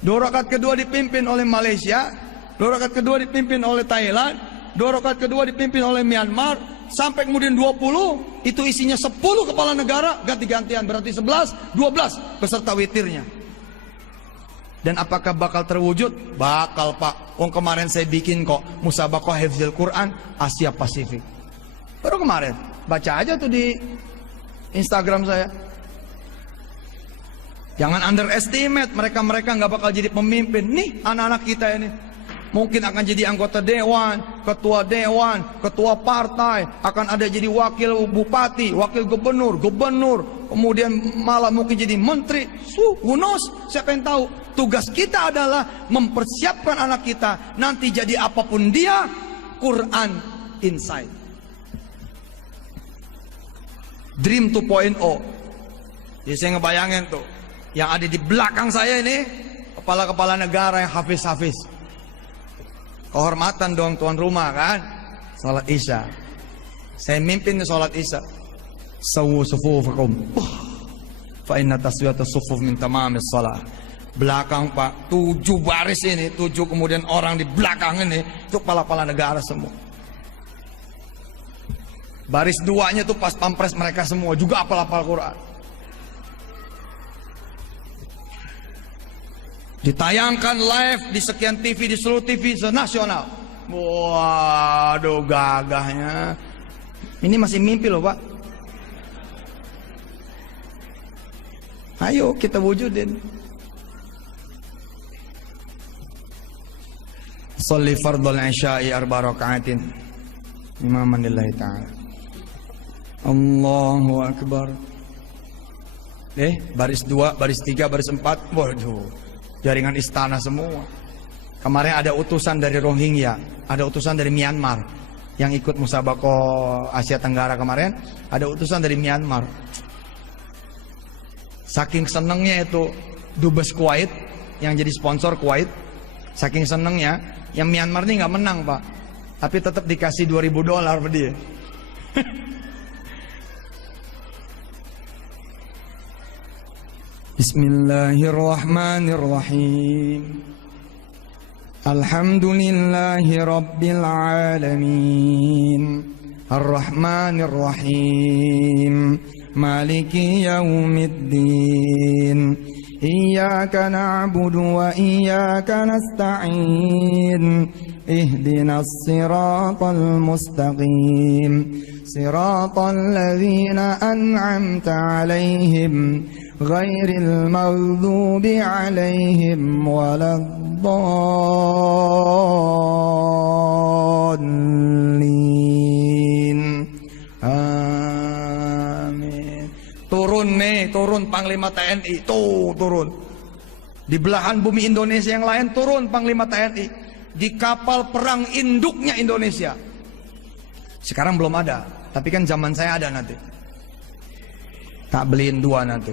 2 rakaat kedua dipimpin oleh Malaysia, 2 rakaat kedua dipimpin oleh Thailand, 2 rakaat kedua dipimpin oleh Myanmar, sampai kemudian 20, itu isinya 10 kepala negara, ganti-gantian, berarti 11, 12 beserta witirnya. Dan apakah bakal terwujud? Bakal, Pak. Kemarin saya bikin kok musabaqah hifzil Quran Asia Pasifik. Baru kemarin, baca aja tuh di Instagram saya. Jangan underestimate mereka nggak bakal jadi pemimpin. Nih anak-anak kita ini mungkin akan jadi anggota dewan, ketua partai, akan ada jadi wakil bupati, wakil gubernur, kemudian malah mungkin jadi menteri. Who knows? Siapa yang tahu? Tugas kita adalah mempersiapkan anak kita nanti jadi apapun dia, Quran inside. Dream 2.0. Jadi saya ngebayangin tuh, yang ada di belakang saya ini kepala-kepala negara yang hafiz-hafiz. Kehormatan dong tuan rumah kan, salat Isya. Saya mimpin salat Isya. Sawu sufufakum, fa inna taswiyata sufuf min tamamis salat. Belakang Pak, 7 baris ini, 7 kemudian orang di belakang ini, itu kepala-kepala negara semua. Baris 2-nya tuh pas pampres mereka semua juga hafal-hafal Quran. Ditayangkan live di sekian TV, di seluruh TV nasional. Waduh, gagahnya. Ini masih mimpi loh, Pak. Ayo kita wujudin. Sholli fardhul isya'i 4 raka'atin imaman lillahi ta'ala. Allahu Akbar. Baris 2, baris 3, baris 4. Waduh, jaringan istana semua. Kemarin ada utusan dari Rohingya, ada utusan dari Myanmar yang ikut musabaqah Asia Tenggara kemarin. Ada utusan dari Myanmar. Saking senengnya itu Dubes Kuwait yang jadi sponsor Kuwait, saking senengnya yang Myanmar ini nggak menang, Pak, tapi tetap dikasih $2.000 per dia. Bismillahirrahmanirrahim. Alhamdulillahi rabbil alamin. Ar-Rahmanir-Rahim. Maliki yaumiddin. Iyyaka na'budu wa iyyaka nasta'in. Ihdinas siratal mustaqim. Siratal ladzina an'amta 'alaihim ghairil maghdubi alaihim waladdallin. Amin. Turun nih, turun Panglima TNI, tuh turun. Di belahan bumi Indonesia yang lain turun Panglima TNI di kapal perang induknya Indonesia. Sekarang belum ada, tapi kan zaman saya ada nanti. Tak beliin 2 nanti.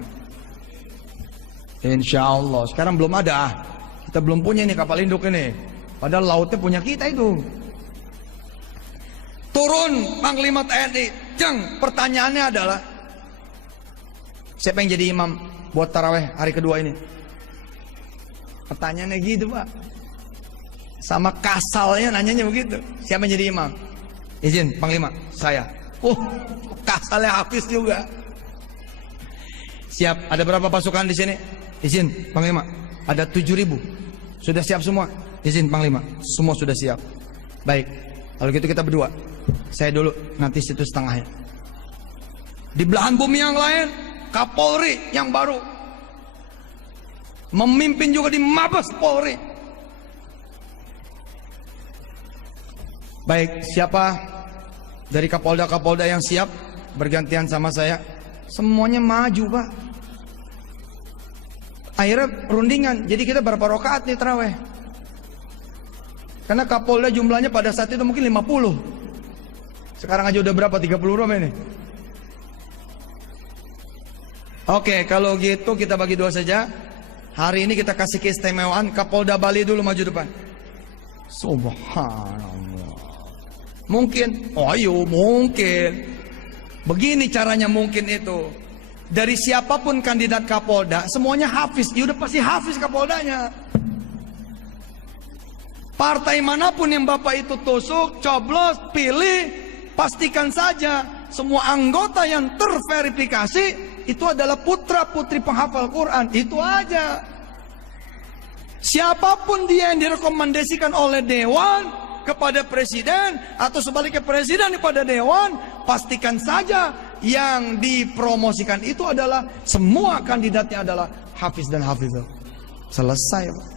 Insya Allah. Sekarang belum ada. Kita belum punya ini kapal induk ini. Padahal lautnya punya kita itu. Turun Panglima TNI. Jeng, pertanyaannya adalah, siapa yang jadi imam buat taraweh hari kedua ini? Pertanyaannya gitu, Pak. Sama kasalnya nanyanya begitu. Siapa yang jadi imam? Izin, Panglima, saya. Kasalnya Hafiz juga. Siap, ada berapa pasukan di sini? Izin, Panglima, ada 7.000. Sudah siap semua? Izin, Panglima, semua sudah siap. Baik, kalau gitu kita berdua. Saya dulu, nanti situ setengahnya. Di belahan bumi yang lain, Kapolri yang baru memimpin juga di Mabes Polri. Baik, siapa dari Kapolda-Kapolda yang siap bergantian sama saya? Semuanya maju, Pak. Akhirnya rundingan. Jadi kita berapa rakaat nih taraweh? Karena Kapolda jumlahnya pada saat itu mungkin 50. Sekarang aja udah berapa? 30 rome ini. Oke, kalau gitu kita bagi 2 saja. Hari ini kita kasih keistimewaan Kapolda Bali dulu maju depan. Subhanallah. Mungkin, oh ayo mungkin. Begini caranya mungkin itu. Dari siapapun kandidat Kapolda, semuanya hafiz. Ya udah pasti hafiz Kapoldanya. Partai manapun yang Bapak itu tusuk, coblos, pilih, pastikan saja semua anggota yang terverifikasi itu adalah putra-putri penghafal Quran. Itu aja. Siapapun dia yang direkomendasikan oleh Dewan kepada Presiden, atau sebaliknya Presiden kepada Dewan, pastikan saja yang dipromosikan itu adalah semua kandidatnya adalah hafiz dan hafizah. Selesai, Pak.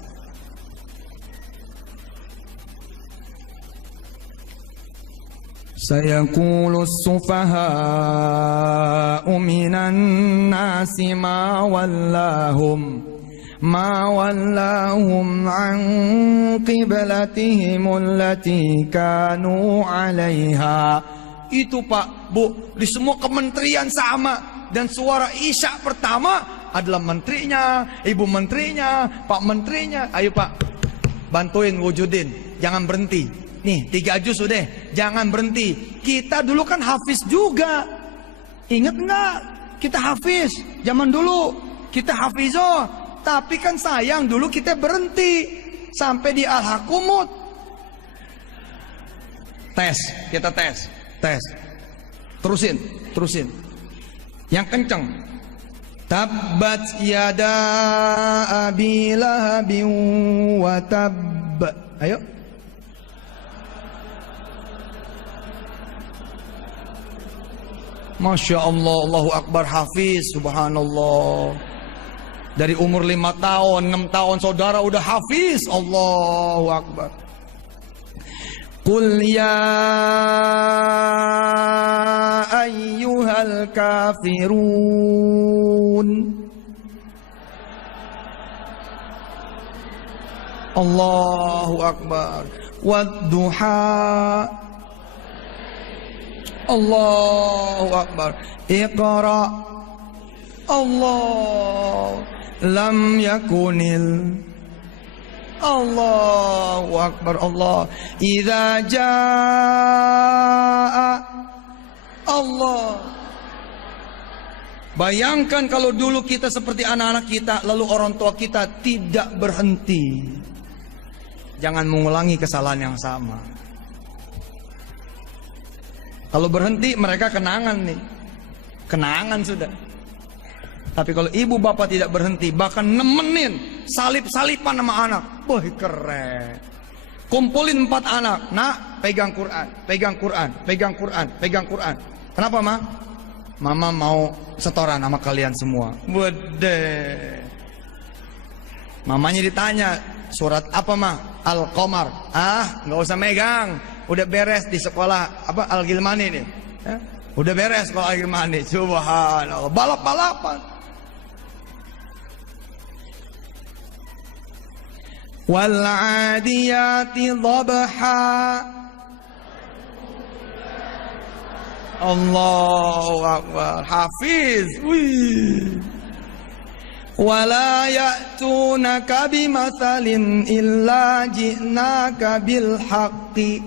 Sayaqulu as-sufaha'u minan nasi ma wallahum an qiblatihim allati kanu 'alaiha. Itu Pak, Bu, di semua kementerian sama, dan suara isya pertama adalah menterinya, ibu menterinya, Pak menterinya. Ayo Pak, bantuin wujudin, jangan berhenti. Nih 3 juz udah, jangan berhenti. Kita dulu kan hafiz juga. Ingat enggak? Kita hafiz zaman dulu. Kita hafizoh. Tapi kan sayang dulu kita berhenti sampai di Al-Hakumut. Tes, kita tes. Terusin. Yang kenceng. Tabbat yada abi lahabin wa tabb. Ayo. Masya Allah, Allahu Akbar, hafiz, subhanallah. Dari umur 5 tahun, 6 tahun saudara udah hafiz, Allahu Akbar. Qul ya ayyuhal kafirun. Allahu Akbar. Wadduha. Allahu Akbar. Iqra. Allah. Lam yakunil. Allahu Akbar. Allah. Idza jaa. Allah. Bayangkan kalau dulu kita seperti anak-anak kita, lalu orang tua kita tidak berhenti. Jangan mengulangi kesalahan yang sama. Kalau berhenti mereka kenangan nih. Kenangan sudah. Tapi kalau ibu bapak tidak berhenti, bahkan nemenin salip-salipan sama anak. Wah keren. Kumpulin 4 anak. Nak, pegang Quran, pegang Quran, pegang Quran, pegang Quran. Kenapa, Ma? Mama mau setoran sama kalian semua. Wede. Mamanya ditanya, surat apa mah? Al-Qamar. Ah, nggak usah megang. Udah beres di sekolah apa Al-Gilmani nih. Udah beres sekolah Al-Gilmani. Subhanallah. Balap-balapan. Wal 'adiyati dhabha. Allahu Akbar. Hafiz. Wih. Wala ya'tunaka bimathalin illa ji'naka bil haqqi.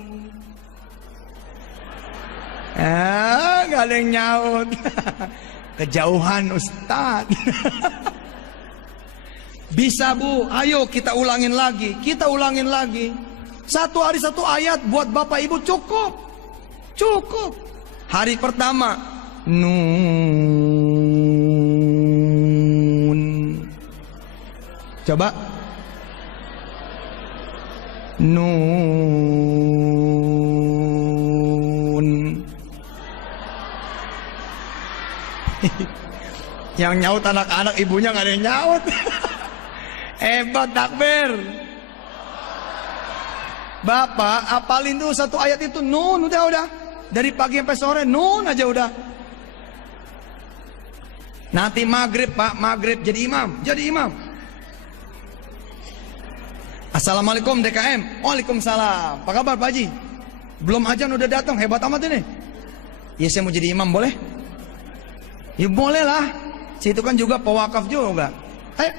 Gak ada yang nyaut. Kejauhan Ustaz. Bisa Bu, ayo kita ulangin lagi. Kita ulangin lagi. Satu hari satu ayat buat Bapak Ibu cukup. Cukup. Hari pertama Nun. Coba Nun. Yang nyaut anak-anak, ibunya gak ada yang nyaut. Hebat, takbir. Bapak apalin tuh satu ayat itu. Nun, udah. Dari pagi sampai sore Nun aja udah. Nanti maghrib Pak, maghrib jadi imam. Jadi imam. Assalamualaikum DKM. Waalaikumsalam. Apa kabar Pak Haji? Belum ajan udah datang, hebat amat ini. Ya saya mau jadi imam boleh? Ya boleh lah. Situ kan juga pewakaf juga. Ayo.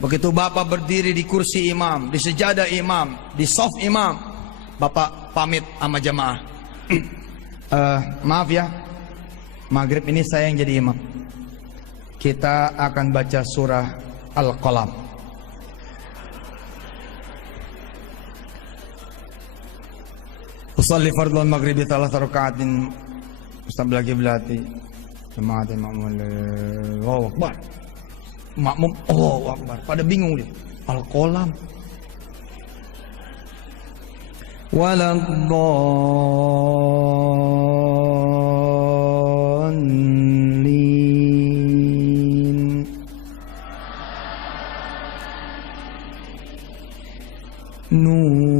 Begitu Bapak berdiri di kursi imam, di sejadah imam, di soft imam, Bapak pamit sama jamaah. Maaf ya, maghrib ini saya yang jadi imam. Kita akan baca surah Al-Qalam. Usalli fardhu al-maghribi thalatha raka'atin mustabil qiblati jama'atin ma'mum. Allahu Akbar. Makmum, Allahu Akbar. Pada bingung dia. Al-Qalam. Waladdallin. Nun.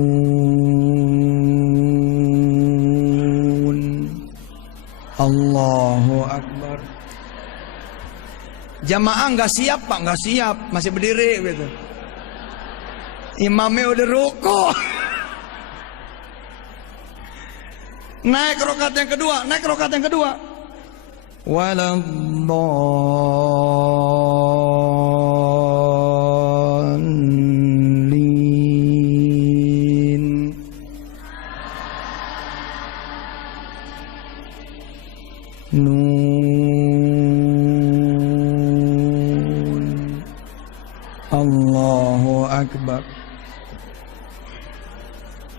Allahu Akbar. Jamaah nggak siap Pak, nggak siap, masih berdiri gitu. Imamnya udah rukuk. Naik rokat yang kedua, naik rokat yang kedua. Waladdallin. Nun. Allahu Akbar.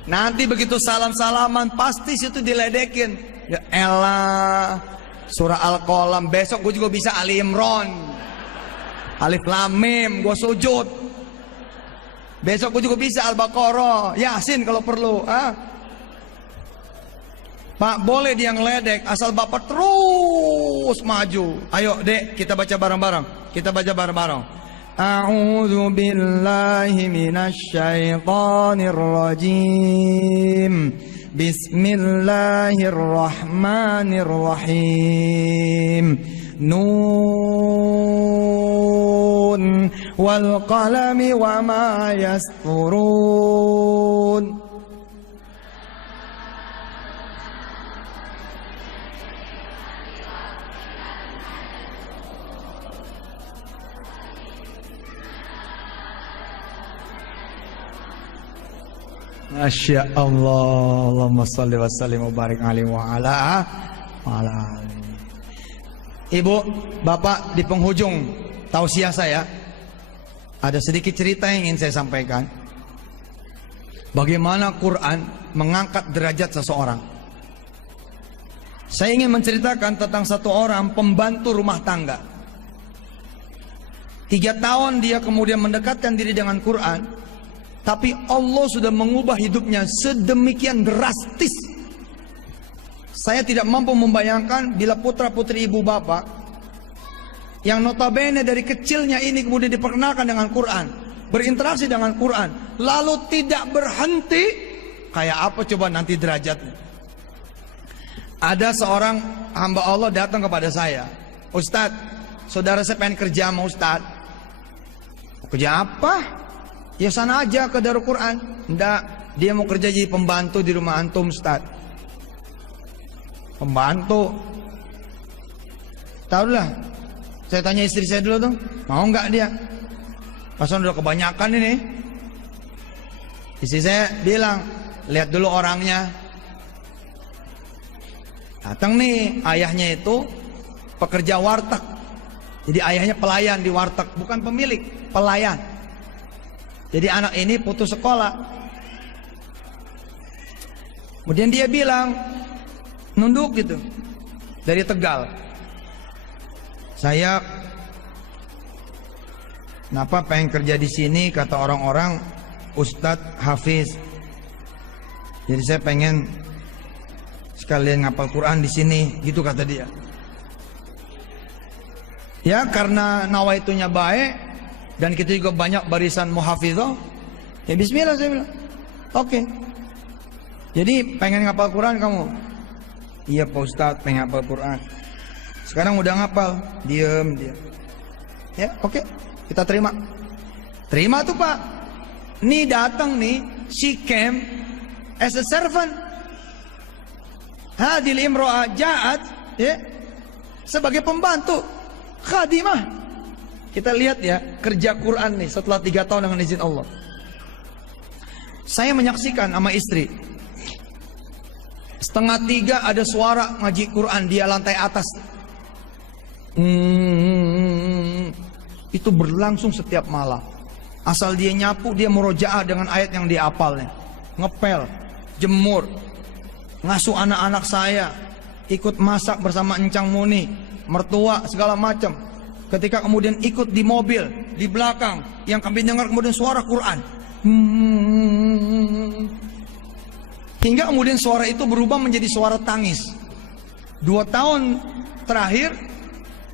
Nanti begitu salam-salaman pasti situ diledekin. Ya elah, surah Al-Qalam. Besok gue juga bisa Ali Imran, Alif Lam Mim, gue sujud. Besok gue juga bisa Al-Baqarah, Yasin kalau perlu. Pak boleh dia ngeledek asal Bapak terus maju. Ayo Dek, kita baca bareng-bareng. Kita baca bareng-bareng. A'udzu billahi minasy syaithanir rajim. Bismillahirrahmanirrahim. Nun wal qalami wama yasturun. Masya Allah. Allahumma salli wa sallim wa barik alaihi wa ala alihi. Ibu, Bapak, di penghujung tausiah saya ada sedikit cerita yang ingin saya sampaikan. Bagaimana Quran mengangkat derajat seseorang. Saya ingin menceritakan tentang satu orang pembantu rumah tangga. 3 tahun dia kemudian mendekatkan diri dengan Quran. Tapi Allah sudah mengubah hidupnya sedemikian drastis. Saya tidak mampu membayangkan bila putra-putri ibu bapak yang notabene dari kecilnya ini kemudian diperkenalkan dengan Quran, berinteraksi dengan Quran, lalu tidak berhenti, kayak apa coba nanti derajatnya. Ada seorang hamba Allah datang kepada saya, Ustadz, saudara saya pengen kerja sama Ustadz. Kerja apa? Ya sana aja ke Darul Quran. Enggak, dia mau kerja jadi pembantu di rumah antum, Ustadz. Pembantu. Tahu lah. Saya tanya istri saya dulu tuh, mau nggak dia? Pasan udah kebanyakan ini. Istri saya bilang, lihat dulu orangnya. Datang nih, ayahnya itu pekerja warteg. Jadi ayahnya pelayan di warteg, bukan pemilik, pelayan. Jadi anak ini putus sekolah. Kemudian dia bilang, nunduk gitu, dari Tegal. Saya kenapa pengen kerja di sini, kata orang-orang Ustadz Hafiz. Jadi saya pengen sekalian ngapal Quran di sini, gitu kata dia. Ya karena nawaitunya baik dan kita juga banyak barisan muhafizah. Ya bismillah saya bilang. Oke. Jadi pengen ngapal Quran kamu? Iya Pak Ustadz, pengen ngapal Quran. Sekarang udah ngapal, diem dia. Ya oke, kita terima. Terima tuh Pak. Nih datang nih, she came as a servant. Hadil imro'ah ja'at, ya, sebagai pembantu, khadimah. Kita lihat ya, kerja Quran nih setelah 3 tahun dengan izin Allah. Saya menyaksikan sama istri. 2:30 ada suara ngaji Quran di lantai atas. Itu berlangsung setiap malam. Asal dia nyapu, dia murojaah dengan ayat yang dia hafalnya. Ngepel, jemur, ngasuh anak-anak saya, ikut masak bersama Encang Muni, mertua segala macam. Ketika kemudian ikut di mobil di belakang, yang kami dengar kemudian suara Quran. Hingga kemudian suara itu berubah menjadi suara tangis. 2 tahun terakhir,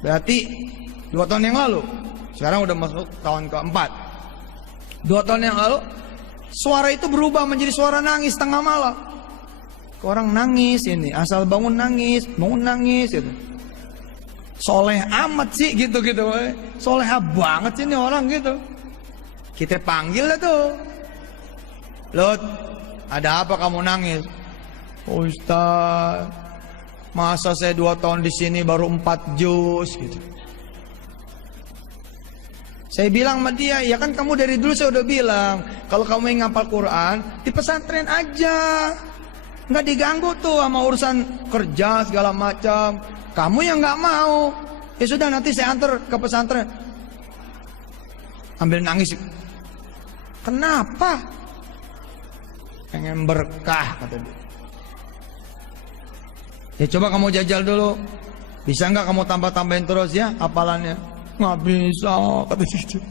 berarti 2 tahun yang lalu. Sekarang udah masuk tahun keempat. 2 tahun yang lalu, suara itu berubah menjadi suara nangis tengah malam. Orang nangis ini, asal bangun nangis gitu. Soleh amat sih gitu-gitu. Soleh banget sih ini orang gitu. Kita panggil lah tuh. Lot, ada apa kamu nangis? Ustaz, masa saya 2 tahun di sini baru 4 juz gitu. Saya bilang sama dia, ya kan kamu dari dulu saya udah bilang, kalau kamu yang ngapal Quran, di pesantren aja. Nggak diganggu tuh sama urusan kerja segala macam. Kamu yang nggak mau, ya sudah nanti saya antar ke pesantren. Ambil nangis. Kenapa? Pengen berkah kata dia. Ya coba kamu jajal dulu. Bisa nggak kamu tambah-tambahin terus ya hafalannya? Nggak bisa kata dia.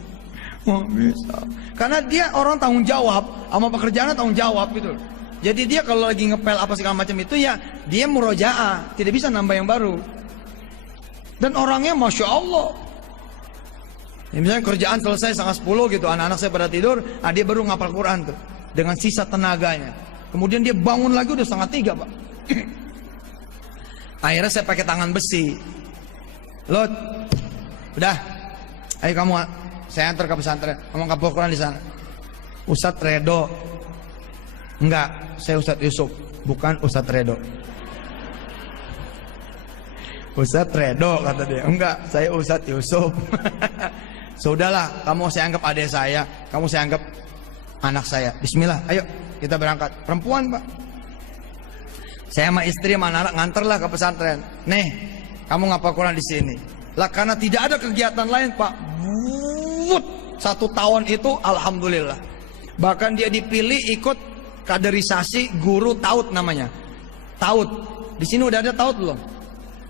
Nggak bisa. Karena dia orang tanggung jawab, sama pekerjaannya tanggung jawab gitu. Jadi dia kalau lagi ngepel apa segala macam itu ya dia murojaah, tidak bisa nambah yang baru. Dan orangnya masya Allah. Ya, misalnya kerjaan selesai 9:30 gitu, anak-anak saya pada tidur, dia baru ngapal Quran tuh dengan sisa tenaganya. Kemudian dia bangun lagi udah 2:30 Pak. Akhirnya saya pakai tangan besi. Lot, udah, ayo kamu, saya antar ke pesantren, kamu ngapal Quran di sana. Ustadz Redo. Enggak, saya Ustadz Yusuf, bukan Ustadz Redo. Ustadz Redo kata dia. Enggak, saya Ustadz Yusuf. Sudahlah, kamu saya anggap adik saya, kamu saya anggap anak saya. Bismillah, ayo kita berangkat. Perempuan Pak. Saya sama istri sama anak nganterlah ke pesantren. Nih, kamu ngapal Quran di sini. Lah karena tidak ada kegiatan lain Pak. 1 tahun itu alhamdulillah. Bahkan dia dipilih ikut kaderisasi guru taut namanya. Taut. Di sini udah ada taut belum?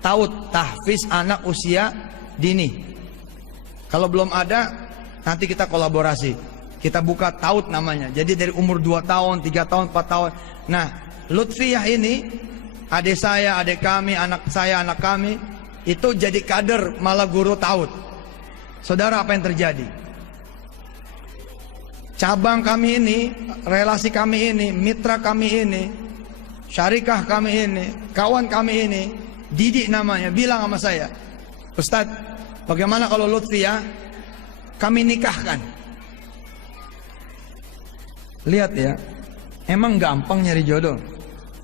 Taut, tahfiz anak usia dini. Kalau belum ada, nanti kita kolaborasi. Kita buka taut namanya. Jadi dari umur 2 tahun, 3 tahun, 4 tahun. Nah, Lutfiyah ini adik saya, adik kami, anak saya, anak kami itu jadi kader malah guru taut. Saudara, apa yang terjadi? Cabang kami ini, relasi kami ini, mitra kami ini, syarikah kami ini, kawan kami ini, Didik namanya, bilang sama saya, Ustadz, bagaimana kalau Lutfia kami nikahkan? Lihat ya, emang gampang nyari jodoh.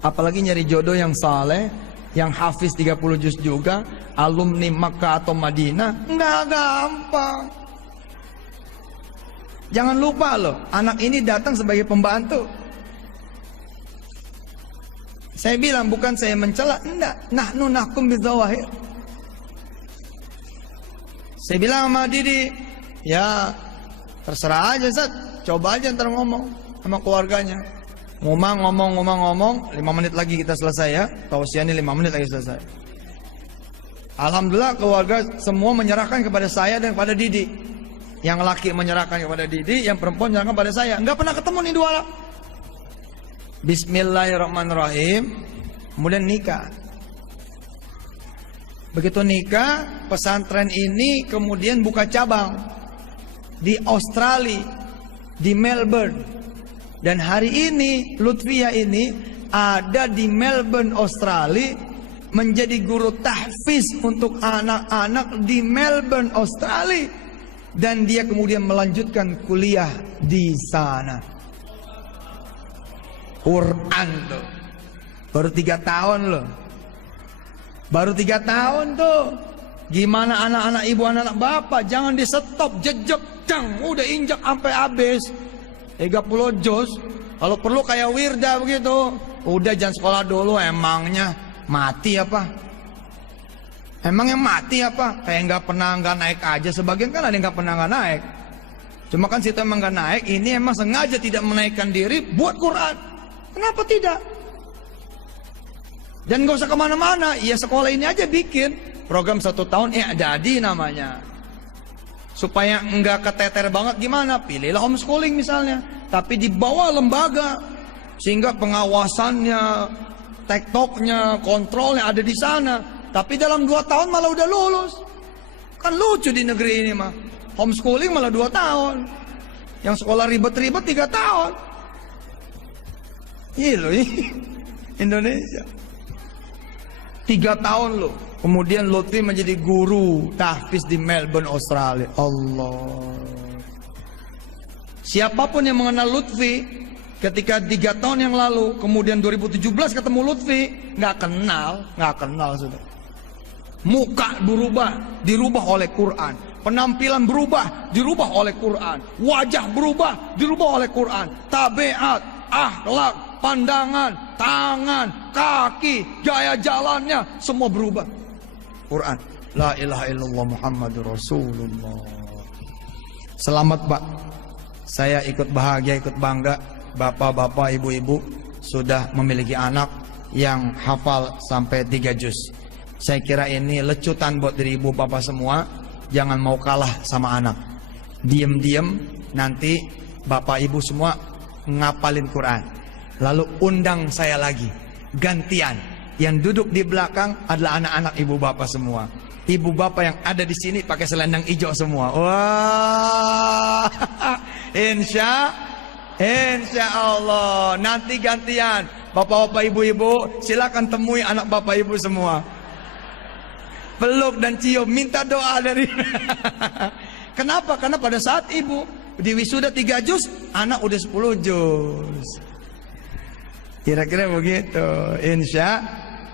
Apalagi nyari jodoh yang saleh, yang hafiz 30 juz juga, alumni Makkah atau Madinah, nggak gampang. Jangan lupa loh, anak ini datang sebagai pembantu. Saya bilang bukan saya mencela, enggak. Nahnu nahkum bidzawahir. Saya bilang sama Didi, ya terserah aja Zat, coba aja ntar ngomong sama keluarganya. Ngomong, 5 menit lagi kita selesai ya. Tausiahnya 5 menit lagi selesai. Alhamdulillah keluarga semua menyerahkan kepada saya dan kepada Didi. Yang laki menyerahkan kepada Didi, yang perempuan menyerahkan kepada saya. Enggak pernah ketemu nih dua anak. Bismillahirrahmanirrahim. Kemudian nikah. Begitu nikah, pesantren ini kemudian buka cabang di Australia, di Melbourne. Dan hari ini Lutfia ini ada di Melbourne, Australia, menjadi guru tahfiz untuk anak-anak di Melbourne, Australia. Dan dia kemudian melanjutkan kuliah di sana. Quran tuh. Baru 3 tahun loh. Baru 3 tahun tuh. Gimana anak-anak ibu, anak-anak bapak, jangan di stop, jejak, cang, udah injak sampai habis. 30 juz. Kalau perlu kayak Wirda begitu. Udah jangan sekolah dulu, emangnya mati apa? Emangnya mati apa? Kayak nggak naik aja. Sebagian kan ada yang nggak pernah nggak naik. Cuma kan situ emang nggak naik. Ini emang sengaja tidak menaikkan diri buat Quran. Kenapa tidak? Dan nggak usah kemana-mana. Ya sekolah ini aja bikin program 1 tahun. Jadi namanya. Supaya nggak keteter banget gimana? Pilihlah homeschooling misalnya. Tapi di bawah lembaga. Sehingga pengawasannya, tektoknya, kontrolnya ada di sana. Tapi dalam 2 tahun malah udah lulus. Kan lucu di negeri ini mah. Homeschooling malah 2 tahun. Yang sekolah ribet-ribet 3 tahun. Iya loh ini. Indonesia 3 tahun loh. Kemudian Lutfi menjadi guru tahfiz di Melbourne, Australia. Allah. Siapapun yang mengenal Lutfi ketika 3 tahun yang lalu, kemudian 2017 ketemu Lutfi, nggak kenal sudah. Muka berubah, dirubah oleh Quran. Penampilan berubah, dirubah oleh Quran. Wajah berubah, dirubah oleh Quran. Tabiat, akhlak, pandangan, tangan, kaki, gaya jalannya, semua berubah. Quran. La ilaha illallah Muhammadur Rasulullah. Selamat Pak. Saya ikut bahagia, ikut bangga. Bapak-bapak, ibu-ibu sudah memiliki anak yang hafal sampai 3 juz. Saya kira ini lecutan buat diri ibu bapak semua. Jangan mau kalah sama anak. Diam-diam nanti bapak ibu semua ngapalin Quran. Lalu undang saya lagi. Gantian. Yang duduk di belakang adalah anak-anak ibu bapak semua. Ibu bapak yang ada di sini pakai selendang hijau semua. Wah. Insya Allah. Nanti gantian. Bapak-bapak, ibu-ibu, silakan temui anak bapak ibu semua. Peluk dan cium, minta doa dari. Kenapa? Karena pada saat ibu di wisuda 3 juz, anak udah 10 juz. Kira-kira begitu. Insya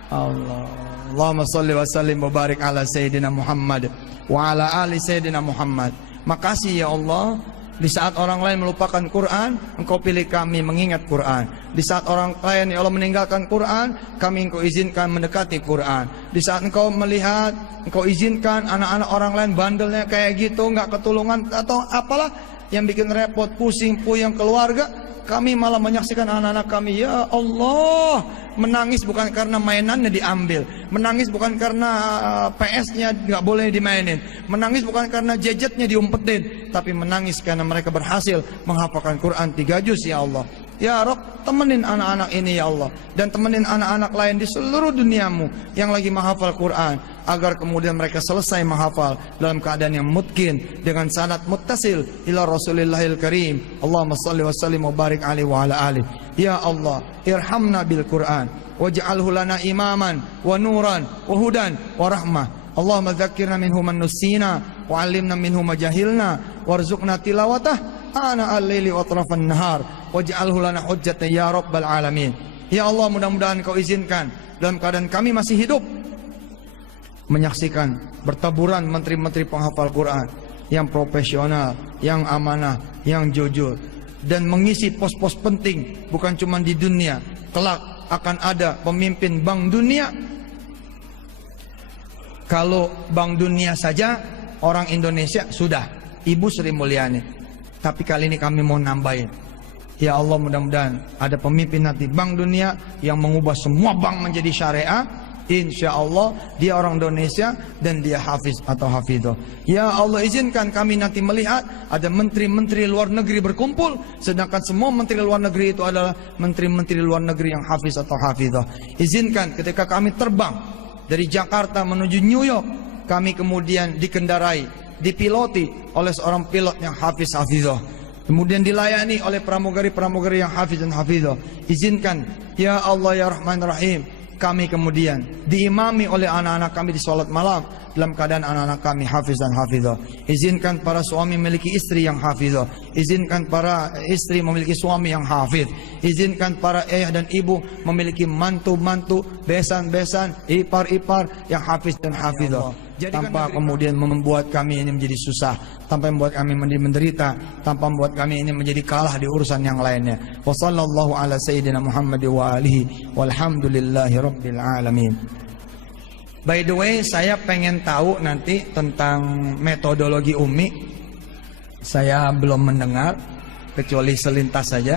Allah. Allahumma sholli wa sallim wa barik ala Sayyidina Muhammad wa ala ali Sayyidina Muhammad. Makasih ya Allah. Di saat orang lain melupakan Quran, Engkau pilih kami mengingat Quran. Di saat orang lain ya Allah meninggalkan Quran, kami Engkau izinkan mendekati Quran. Di saat Engkau melihat, Engkau izinkan anak-anak orang lain bandelnya kayak gitu, nggak ketulungan atau apalah yang bikin repot, pusing, puyeng keluarga, kami malah menyaksikan anak-anak kami, ya Allah, menangis bukan karena mainannya diambil, menangis bukan karena PS-nya nggak boleh dimainin, menangis bukan karena gadgetnya diumpetin, tapi menangis karena mereka berhasil menghafalkan Quran 3 juz ya Allah. Ya Rabb, temenin anak-anak ini ya Allah, dan temenin anak-anak lain di seluruh duniamu yang lagi menghafal Quran, agar kemudian mereka selesai menghafal dalam keadaan yang mutqin dengan sanad muttasil ila Rasulillahil Karim. Allahumma shalli wa sallim wa barik alaihi wa ala alihi. Ya Allah, irhamna bil Quran waj'alhu lana imaman wa nuran wa hudan wa rahmah. Allahumma dzakkirna minhu man nusina wa 'allimna minhu ma jahilna warzuqna tilawatah ana al-laili wa atrafan nahar waj'alhu lana hujjatan ya rabbal alamin. Ya Allah, mudah-mudahan Kau izinkan dalam keadaan kami masih hidup menyaksikan bertaburan menteri-menteri penghafal Quran yang profesional, yang amanah, yang jujur, dan mengisi pos-pos penting bukan cuma di dunia. Kelak akan ada pemimpin Bank Dunia. Kalau Bank Dunia saja orang Indonesia sudah, Ibu Sri Mulyani. Tapi kali ini kami mau nambahin. Ya Allah, mudah-mudahan ada pemimpin nanti Bank Dunia yang mengubah semua bank menjadi syariah. Insya Allah dia orang Indonesia dan dia hafiz atau hafidhah. Ya Allah, izinkan kami nanti melihat ada menteri-menteri luar negeri berkumpul, sedangkan semua menteri luar negeri itu adalah menteri-menteri luar negeri yang hafiz atau hafidhah. Izinkan ketika kami terbang dari Jakarta menuju New York, kami kemudian dikendarai, dipiloti oleh seorang pilot yang hafiz hafizah, kemudian dilayani oleh pramugari-pramugari yang hafiz dan hafizah. Izinkan ya Allah ya Rahman Rahim, kami kemudian diimami oleh anak-anak kami di sholat malam dalam keadaan anak-anak kami hafiz dan hafizah. Izinkan para suami memiliki istri yang hafizah, izinkan para istri memiliki suami yang hafiz, izinkan para ayah dan ibu memiliki mantu-mantu, besan-besan, ipar-ipar yang hafiz dan hafizah. Tanpa kemudian membuat kami ini menjadi susah, tanpa membuat kami menjadi menderita, tanpa membuat kami ini menjadi kalah di urusan yang lainnya. Wa sallallahu ala sayyidina Muhammad wa alihi walhamdulillahi rabbil alamin. By the way, saya pengen tahu nanti tentang metodologi Umi. Saya belum mendengar, kecuali selintas saja.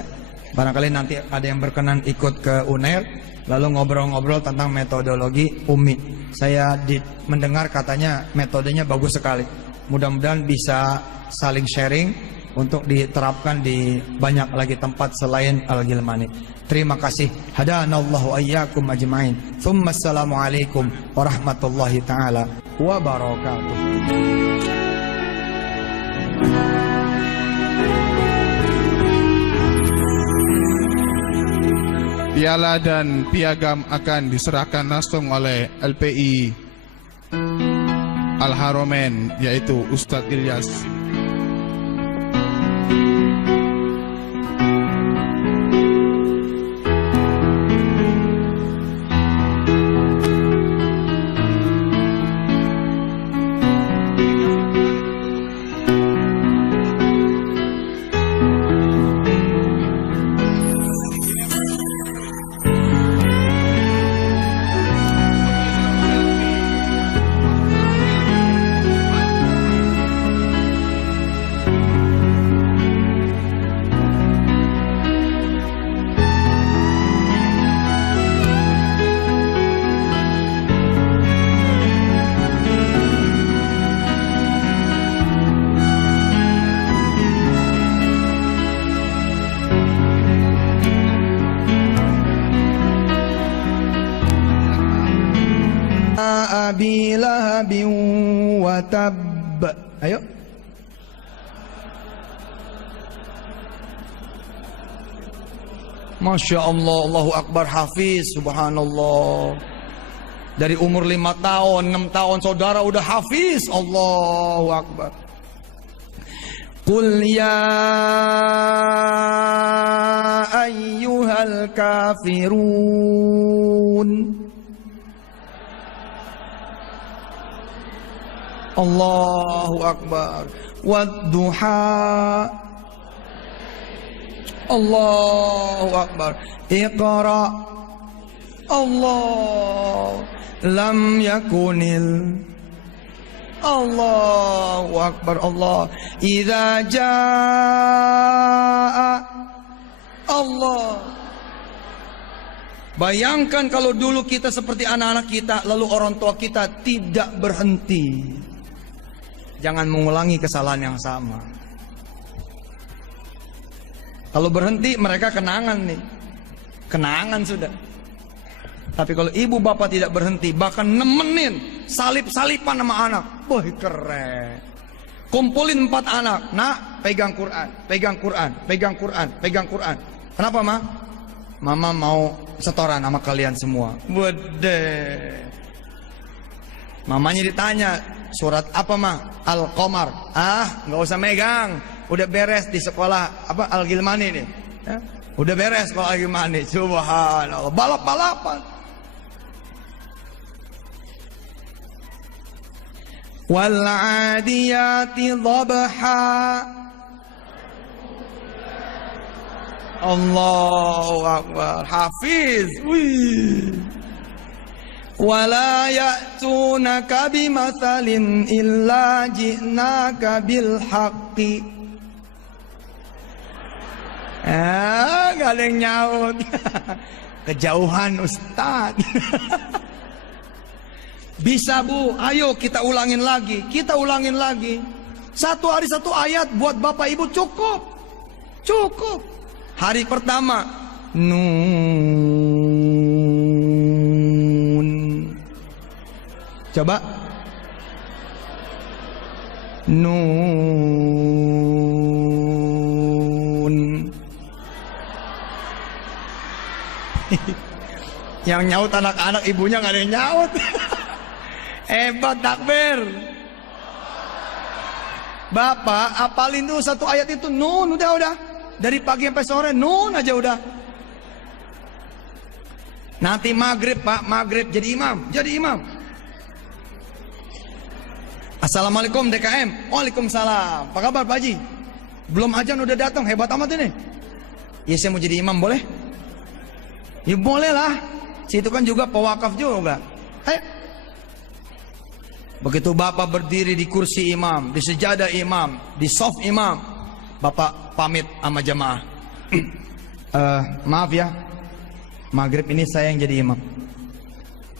Barangkali nanti ada yang berkenan ikut ke UNER, lalu ngobrol-ngobrol tentang metodologi Umi. Saya mendengar katanya metodenya bagus sekali. Mudah-mudahan bisa saling sharing untuk diterapkan di banyak lagi tempat selain Al-Gilmani. Terima kasih. Hadanallahu ayyakum ajma'in. Tsumma assalamualaikum warahmatullahi taala wabarakatuh. Piala dan piagam akan diserahkan langsung oleh LPI Al-Haramain, yaitu Ustadz Ilyas. Abi lahabin wa tab. Ayo. Masya Allah, Allahu Akbar, hafiz, subhanallah. Dari umur 5 tahun, 6 tahun saudara udah hafiz. Allahu Akbar. Qul ya ayyuhal kafirun. Allahu Akbar. Wadduha. Allahu Akbar. Iqra. Allah. Lam yakunil. Allahu Akbar. Allah. Idza jaa. Allah. Bayangkan kalau dulu kita seperti anak-anak kita, lalu orang tua kita tidak berhenti. Jangan mengulangi kesalahan yang sama. Kalau berhenti mereka kenangan nih. Kenangan sudah. Tapi kalau ibu bapak tidak berhenti, bahkan nemenin, salip-salipan sama anak. Wah, keren. Kumpulin 4 anak. Nak, pegang Quran, pegang Quran, pegang Quran, pegang Quran. Kenapa, Ma? Mama mau setoran sama kalian semua. Wede. Mamanya ditanya, surat apa, Ma? Al-Qamar. Ah, nggak usah megang. Udah beres di sekolah apa Al-Gilmani nih. Ya? Udah beres sekolah Al-Gilmani. Subhanallah. Balap-balapan. Wal 'adiyati dhabha. Allahu Akbar. Hafiz. Wih. Wala ya'tunaka bimathalin illa ji'naka bil haqqi. Gak ada yang nyaut. Kejauhan Ustaz. Bisa Bu, ayo kita ulangin lagi. Kita ulangin lagi. 1 hari 1 ayat buat bapak ibu cukup. Cukup. Hari pertama Nun. Coba Nun. Yang nyaut anak-anak, ibunya gak ada yang nyaut. Hebat, takbir. Bapak apalin dulu 1 ayat itu. Nun, udah. Dari pagi sampai sore nun aja udah. Nanti maghrib Pak, maghrib jadi imam. Assalamualaikum DKM. Waalaikumsalam. Apa kabar Pak Haji? Belum ajan udah datang, hebat amat ini. Ya saya mau jadi imam, boleh? Ya boleh lah. Situ kan juga pewakaf juga. Begitu Bapak berdiri di kursi imam, di sejadah imam, di soft imam, Bapak pamit sama jamaah. Maaf ya, maghrib ini saya yang jadi imam.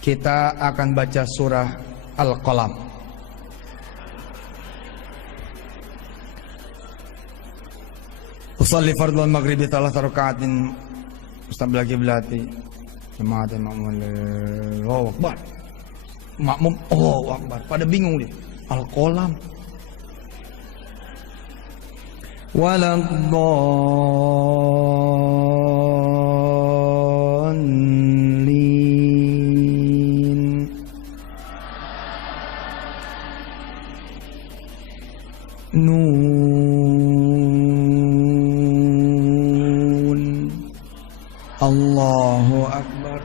Kita akan baca surah Al-Qalam. Usalli fardhu al-maghribi 3 raka'atin mustabil qiblati. Jamaah makmum. Allahu Akbar. Makmum Allahu Akbar. Pada bingung dia. Al-Qalam. Waladdallin. Nun. Allahu Akbar.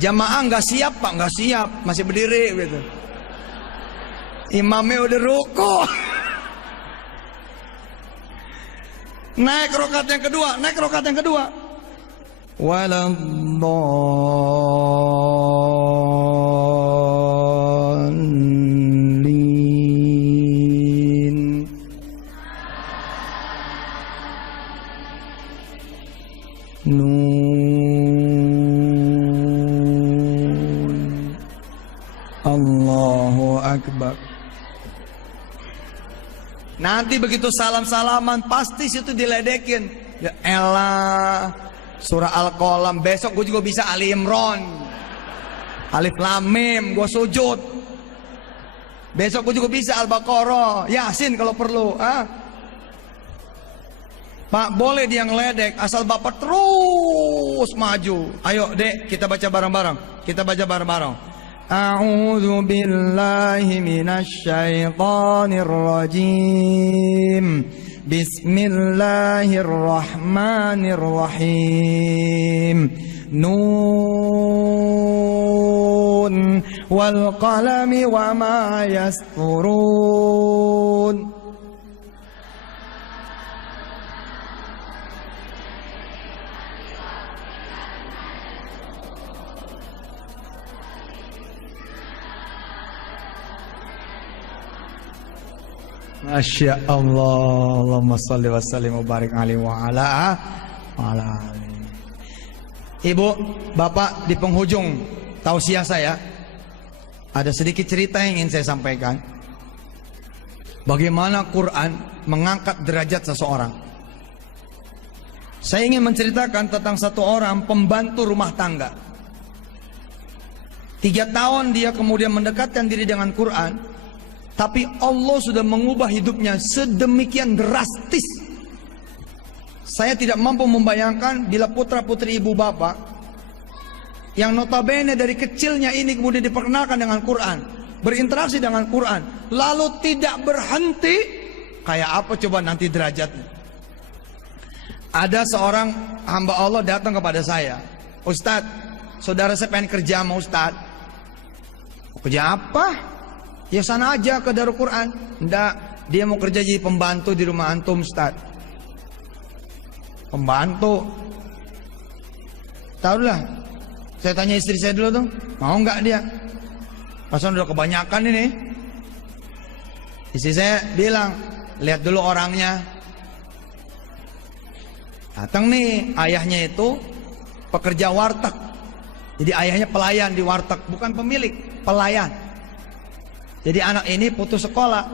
Jamaah nggak siap Pak, nggak siap, masih berdiri gitu. Imamnya udah rukuk. Naik rokat yang kedua. Waladdallin. Nun. Allahu Akbar. Nanti begitu salam-salaman pasti situ diledekin. Ya elah, surah Al-Qalam. Besok gue juga bisa Ali Imran, Alif Lam Mim, gue sujud. Besok gue juga bisa Al-Baqarah, Yasin kalau perlu. Pak, boleh dia ngeledek asal Bapak terus maju. Ayo Dek, kita baca bareng-bareng. A'udzu billahi minasy syaithanir rajim. Bismillahirrahmanirrahim. Nun wal qalami wa ma yasturun. Masya Allah. Allahumma salli wa sallim wa barik alaihi wa ala alihi. Ibu, Bapak, di penghujung tausiah saya ada sedikit cerita yang ingin saya sampaikan. Bagaimana Quran mengangkat derajat seseorang. Saya ingin menceritakan tentang satu orang pembantu rumah tangga. 3 tahun dia kemudian mendekatkan diri dengan Quran, tapi Allah sudah mengubah hidupnya sedemikian drastis. Saya tidak mampu membayangkan bila putra-putri ibu bapak yang notabene dari kecilnya ini kemudian diperkenalkan dengan Quran, berinteraksi dengan Quran, lalu tidak berhenti, kayak apa coba nanti derajatnya. Ada seorang hamba Allah datang kepada saya, Ustadz, saudara saya pengen kerja sama Ustadz. Kerja apa? Ya sana aja ke Darul Quran. Enggak, dia mau kerja jadi pembantu di rumah antum, Ustadz. Pembantu. Tahulah, saya tanya istri saya dulu tuh, mau nggak dia? Pasal udah kebanyakan ini. Istri saya bilang, lihat dulu orangnya. Datang nih, ayahnya itu pekerja warteg. Jadi ayahnya pelayan di warteg, bukan pemilik, pelayan. Jadi anak ini putus sekolah.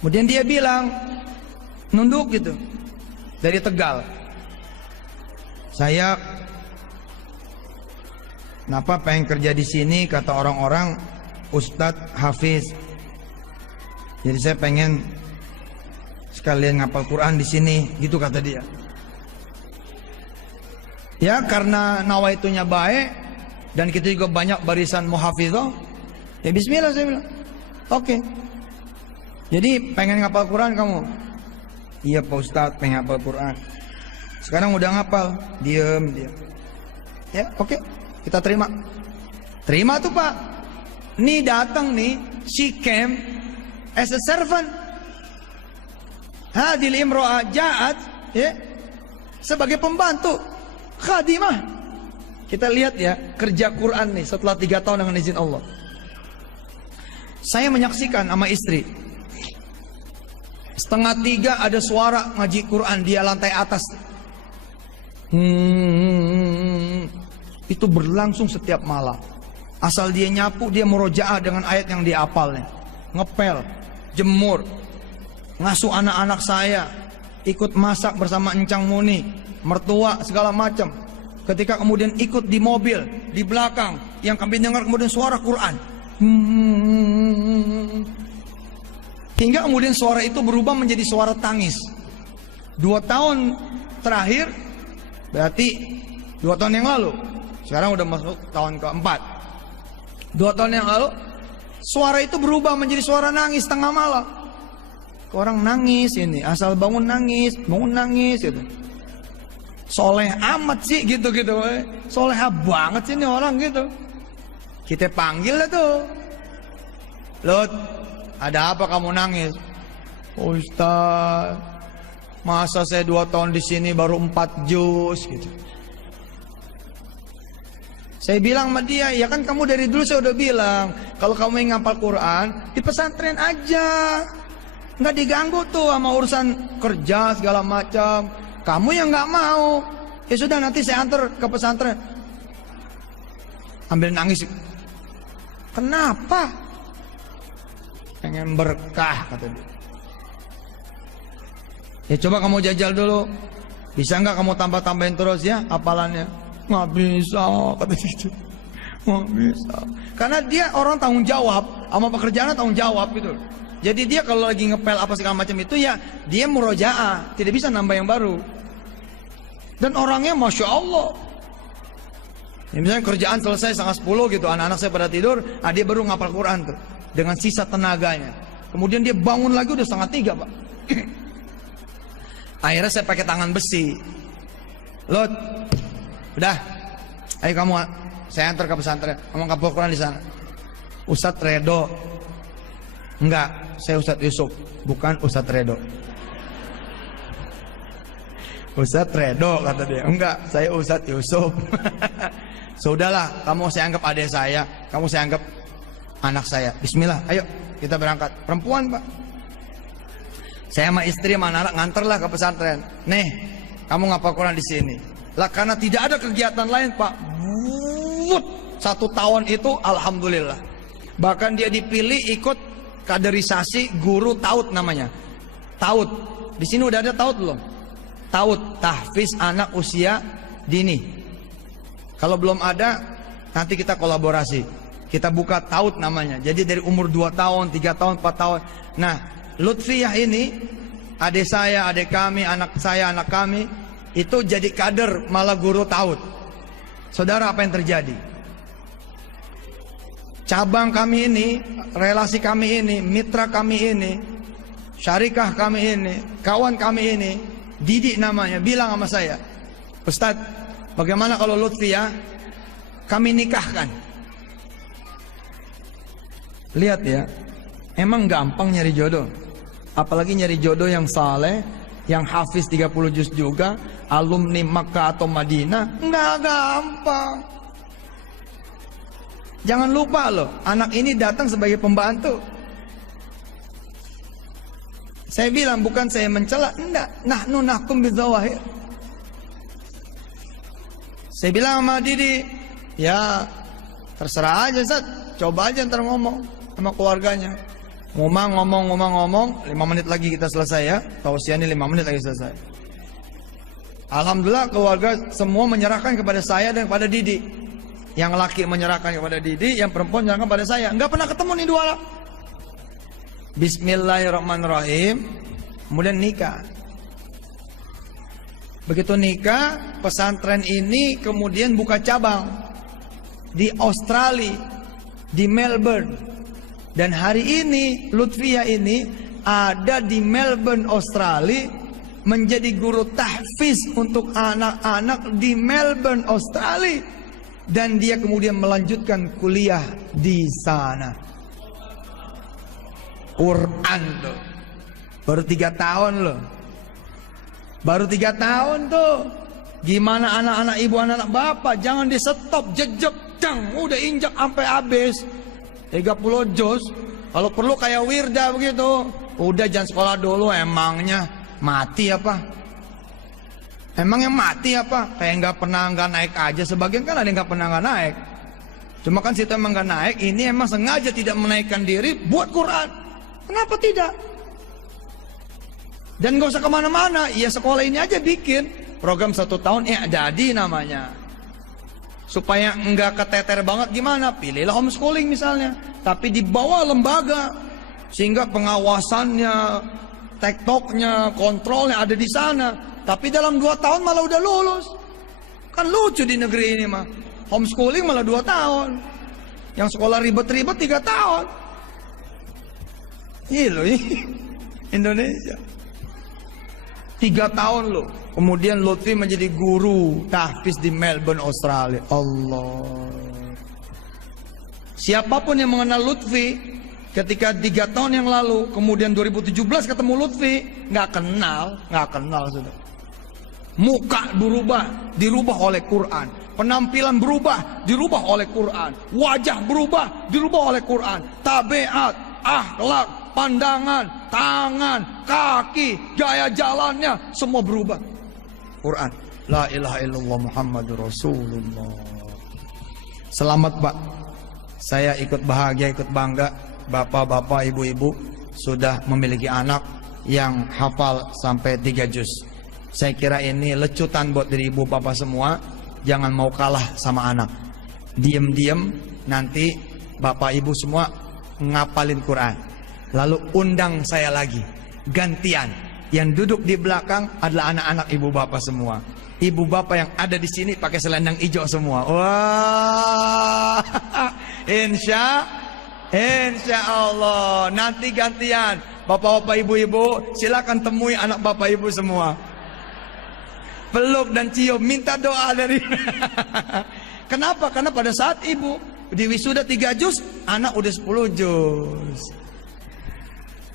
Kemudian dia bilang, nunduk gitu, dari Tegal. Saya kenapa pengen kerja di sini, kata orang-orang Ustadz Hafiz. Jadi saya pengen sekalian ngapal Quran di sini, gitu kata dia. Ya karena nawaitunya baik dan kita juga banyak barisan muhafizah. Ya bismillah saya bilang. Oke. Jadi pengen ngapal Quran kamu? Iya Pak Ustadz, pengen ngapal Quran. Sekarang udah ngapal, diem dia. Ya oke, kita terima. Terima tuh Pak. Nih datang nih si came as a servant. Hadil imro'ah ja'at, ya, sebagai pembantu khadimah. Kita lihat ya kerja Quran nih setelah 3 tahun dengan izin Allah. Saya menyaksikan sama istri, 2:30 ada suara ngaji Quran dia lantai atas. Itu berlangsung setiap malam. Asal dia nyapu, dia murojaah dengan ayat yang dia hafalnya. Ngepel, jemur, ngasuh anak-anak saya, ikut masak bersama Encang Muni, mertua segala macam. Ketika kemudian ikut di mobil, di belakang, yang kami dengar kemudian suara Quran. Hingga kemudian suara itu berubah menjadi suara tangis. 2 tahun terakhir, berarti 2 tahun yang lalu. Sekarang udah masuk tahun keempat. 2 tahun yang lalu, suara itu berubah menjadi suara nangis tengah malam. Orang nangis ini, asal bangun nangis gitu. Soleh amat sih gitu-gitu. Soleha banget sih ini orang gitu. Kita panggil lah tuh. Lut, ada apa kamu nangis? Ustaz, masa saya 2 tahun di sini baru 4 juz gitu. Saya bilang sama dia, ya kan kamu dari dulu saya udah bilang, kalau kamu yang ngapal Quran, di pesantren aja. Nggak diganggu tuh sama urusan kerja segala macam. Kamu yang nggak mau, ya sudah nanti saya antar ke pesantren. Ambil nangis. Kenapa? Pengen berkah kata dia. Ya coba kamu jajal dulu. Bisa nggak kamu tambah-tambahin terus ya hafalannya? Nggak bisa kata dia. Nggak bisa. Karena dia orang tanggung jawab, sama pekerjaannya tanggung jawab gitu. Jadi dia kalau lagi ngepel apa segala macam itu ya dia murojaah, tidak bisa nambah yang baru. Dan orangnya masya Allah. Ya, misalnya kerjaan selesai 9:30 gitu, anak-anak saya pada tidur, dia baru ngapal Quran tuh dengan sisa tenaganya. Kemudian dia bangun lagi udah 2:30 Pak. Akhirnya saya pakai tangan besi. Lot, udah, ayo kamu, saya antar ke pesantren, kamu ngapal Quran di sana. Ustadz Redo. Enggak, saya Ustadz Yusuf, bukan Ustadz Redo. Ustadz Redo kata dia. Enggak, saya Ustadz Yusuf. Sudahlah, kamu saya anggap adik saya, kamu saya anggap anak saya. Bismillah, ayo kita berangkat. Perempuan Pak. Saya sama istri sama anak nganterlah ke pesantren. Nih, kamu ngapal Quran di sini. Lah karena tidak ada kegiatan lain Pak. 1 tahun itu alhamdulillah. Bahkan dia dipilih ikut kaderisasi guru taut namanya. Taut. Di sini udah ada taut belum? Taut, tahfiz anak usia dini. Kalau belum ada, nanti kita kolaborasi. Kita buka taut namanya. Jadi dari umur 2 tahun, 3 tahun, 4 tahun. Nah, Lutfiyah ini, adik saya, adik kami, anak saya, anak kami, itu jadi kader malah guru taut. Saudara, apa yang terjadi? Cabang kami ini, relasi kami ini, mitra kami ini, syarikah kami ini, kawan kami ini, Didik namanya, bilang sama saya, Ustadz, bagaimana kalau Lutfiyah kami nikahkan? Lihat ya, emang gampang nyari jodoh. Apalagi nyari jodoh yang saleh, yang hafiz 30 juz juga, alumni Makkah atau Madinah, nggak gampang. Jangan lupa loh, anak ini datang sebagai pembantu. Saya bilang bukan saya mencela, enggak, nahnu nahkum bidzawahir. Saya bilang sama Didi, ya terserah aja Ustaz, coba aja ntar ngomong sama keluarganya. Ngomong, 5 menit lagi kita selesai ya. Tausiahnya 5 menit lagi selesai. Alhamdulillah keluarga semua menyerahkan kepada saya dan kepada Didi. Yang laki menyerahkan kepada Didi, yang perempuan menyerahkan kepada saya. Enggak pernah ketemu nih dua. Bismillahirrahmanirrahim. Kemudian nikah. Begitu nikah, pesantren ini kemudian buka cabang di Australia, di Melbourne. Dan hari ini Lutfiyah ini ada di Melbourne, Australia, menjadi guru tahfiz untuk anak-anak di Melbourne, Australia. Dan dia kemudian melanjutkan kuliah di sana. Quran tuh. Baru 3 tahun loh. Baru 3 tahun tuh. Gimana anak-anak ibu, anak-anak bapak, jangan di stop, jejak, dang, udah injak sampai habis 30 juz. Kalau perlu kayak Wirda begitu. Udah jangan sekolah dulu, emangnya mati apa? Emangnya mati apa? Kayak nggak naik aja. Sebagian kan ada yang nggak pernah nggak naik. Cuma kan situ emang nggak naik. Ini emang sengaja tidak menaikkan diri buat Quran. Kenapa tidak? Dan gak usah kemana-mana. Ya sekolah ini aja bikin program 1 tahun jadi namanya. Supaya enggak keteter banget gimana? Pilihlah homeschooling misalnya. Tapi di bawah lembaga. Sehingga pengawasannya, tektoknya, kontrolnya ada di sana. Tapi dalam 2 tahun malah udah lulus. Kan lucu di negeri ini mah. Homeschooling malah 2 tahun. Yang sekolah ribet-ribet 3 tahun. Loh, Indonesia 3 tahun loh. Kemudian Lutfi menjadi guru tahfiz di Melbourne, Australia. Allah. Siapapun yang mengenal Lutfi ketika 3 tahun yang lalu, kemudian 2017 ketemu Lutfi, nggak kenal sudah. Muka berubah, dirubah oleh Quran. Penampilan berubah, dirubah oleh Quran. Wajah berubah, dirubah oleh Quran. Tabiat, akhlak, pandangan, tangan, kaki, gaya jalannya, semua berubah. Quran. La ilaha illallah Muhammadur Rasulullah. Selamat Pak. Saya ikut bahagia, ikut bangga. Bapak-bapak, ibu-ibu sudah memiliki anak yang hafal sampai 3 juz. Saya kira ini lecutan buat diri ibu bapak semua. Jangan mau kalah sama anak. Diam-diam nanti bapak ibu semua ngapalin Quran. Lalu undang saya lagi, gantian. Yang duduk di belakang adalah anak-anak ibu bapak semua. Ibu bapak yang ada di sini pakai selendang hijau semua. Wah, insya Allah nanti gantian. Bapak-bapak, ibu-ibu, silakan temui anak bapak ibu semua. Peluk dan cium, minta doa dari. Kenapa? Karena pada saat ibu di wisuda 3 juz, anak udah 10 juz.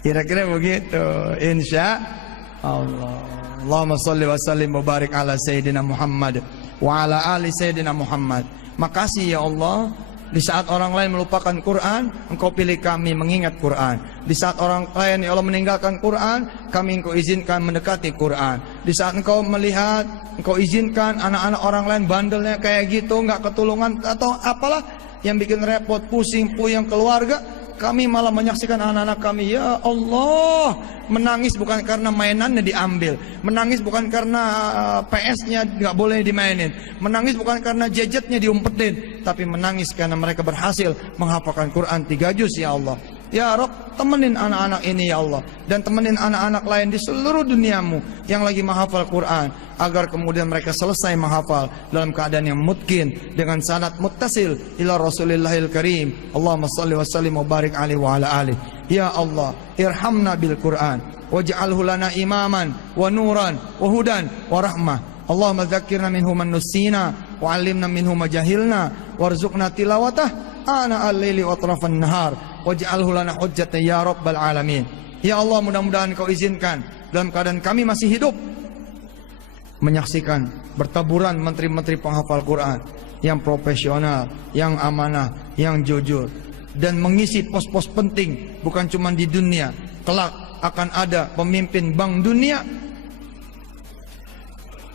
Kira-kira begitu, insya Allah. Allahumma salli wa sallim wa barik ala Sayyidina Muhammad wa ala ali Sayyidina Muhammad. Makasih ya Allah. Di saat orang lain melupakan Quran, Engkau pilih kami mengingat Quran. Di saat orang lain ya Allah meninggalkan Quran, kami Engkau izinkan mendekati Quran. Di saat Engkau melihat, Engkau izinkan anak-anak orang lain bandelnya kayak gitu, nggak ketulungan atau apalah yang bikin repot, pusing, puyeng keluarga, kami malah menyaksikan anak-anak kami, ya Allah, menangis bukan karena mainannya diambil, menangis bukan karena PS-nya nggak boleh dimainin, menangis bukan karena gadgetnya diumpetin, tapi menangis karena mereka berhasil menghafalkan Quran 3 juz, ya Allah. Ya Rabb, temenin anak-anak ini ya Allah, dan temenin anak-anak lain di seluruh duniamu yang lagi menghafal Quran, agar kemudian mereka selesai menghafal dalam keadaan yang mutqin dengan sanad muttasil ila Rasulillahil Karim. Allahumma shalli wa sallim wa barik alaihi wa ala alihi. Ya Allah, irhamna bil Quran waj'alhu lana imaman wa nuran wa hudan wa rahmah. Allahumma dzakkirna minhu man nusina wa 'allimna minhu ma jahilna warzuqna tilawatah ana al-laili wa atrafan nahar waj'alhu lana hujjatan ya rabbal alamin. Ya Allah, mudah-mudahan Kau izinkan dalam keadaan kami masih hidup menyaksikan bertaburan menteri-menteri penghafal Quran yang profesional, yang amanah, yang jujur, dan mengisi pos-pos penting bukan cuma di dunia. Kelak akan ada pemimpin Bank Dunia.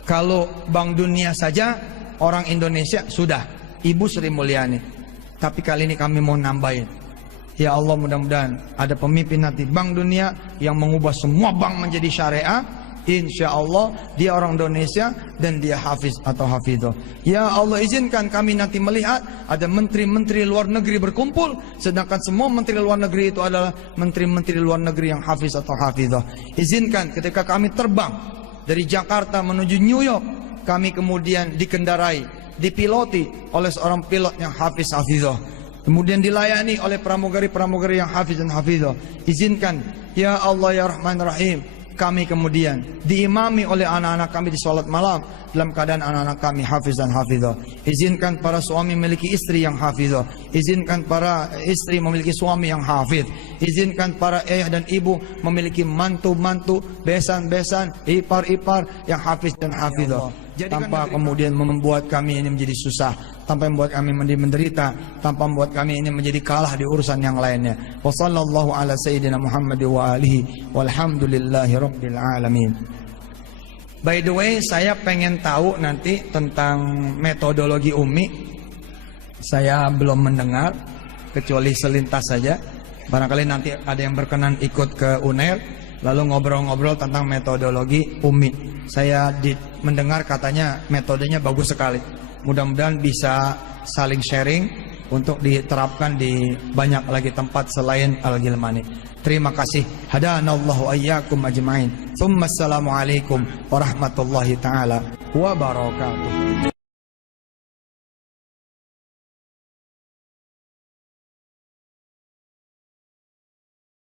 Kalau Bank Dunia saja orang Indonesia sudah Ibu Sri Mulyani, tapi kali ini kami mau nambahin. Ya Allah, mudah-mudahan ada pemimpin nanti Bank Dunia yang mengubah semua bank menjadi syariah. Insya Allah dia orang Indonesia dan dia hafiz atau hafidhah. Ya Allah, izinkan kami nanti melihat ada menteri-menteri luar negeri berkumpul, sedangkan semua menteri luar negeri itu adalah menteri-menteri luar negeri yang hafiz atau hafidhah. Izinkan ketika kami terbang dari Jakarta menuju New York, kami kemudian dikendarai, dipiloti oleh seorang pilot yang hafiz hafidhah, kemudian dilayani oleh pramugari-pramugari yang hafiz dan hafidhah. Izinkan ya Allah ya Rahman Rahim, kami kemudian diimami oleh anak-anak kami di sholat malam dalam keadaan anak-anak kami hafiz dan hafidhah. Izinkan para suami memiliki istri yang hafidhah, izinkan para istri memiliki suami yang hafidh, izinkan para ayah dan ibu memiliki mantu-mantu, besan-besan, ipar-ipar yang hafiz dan hafidhah. Tanpa kemudian membuat kami ini menjadi susah, tanpa membuat kami menjadi menderita, tanpa membuat kami ini menjadi kalah di urusan yang lainnya. Wa sallallahu ala sayyidina Muhammad wa alihi walhamdulillahi rabbil alamin. By the way, saya pengen tahu nanti tentang metodologi Umi. Saya belum mendengar kecuali selintas saja. Barangkali nanti ada yang berkenan ikut ke UNER lalu ngobrol-ngobrol tentang metodologi Umi. Saya mendengar katanya metodenya bagus sekali. Mudah-mudahan bisa saling sharing untuk diterapkan di banyak lagi tempat selain Al-Gilmani. Terima kasih. Hadanallahu ayyakum ajma'in. Tsumma assalamualaikum warahmatullahi taala wabarakatuh.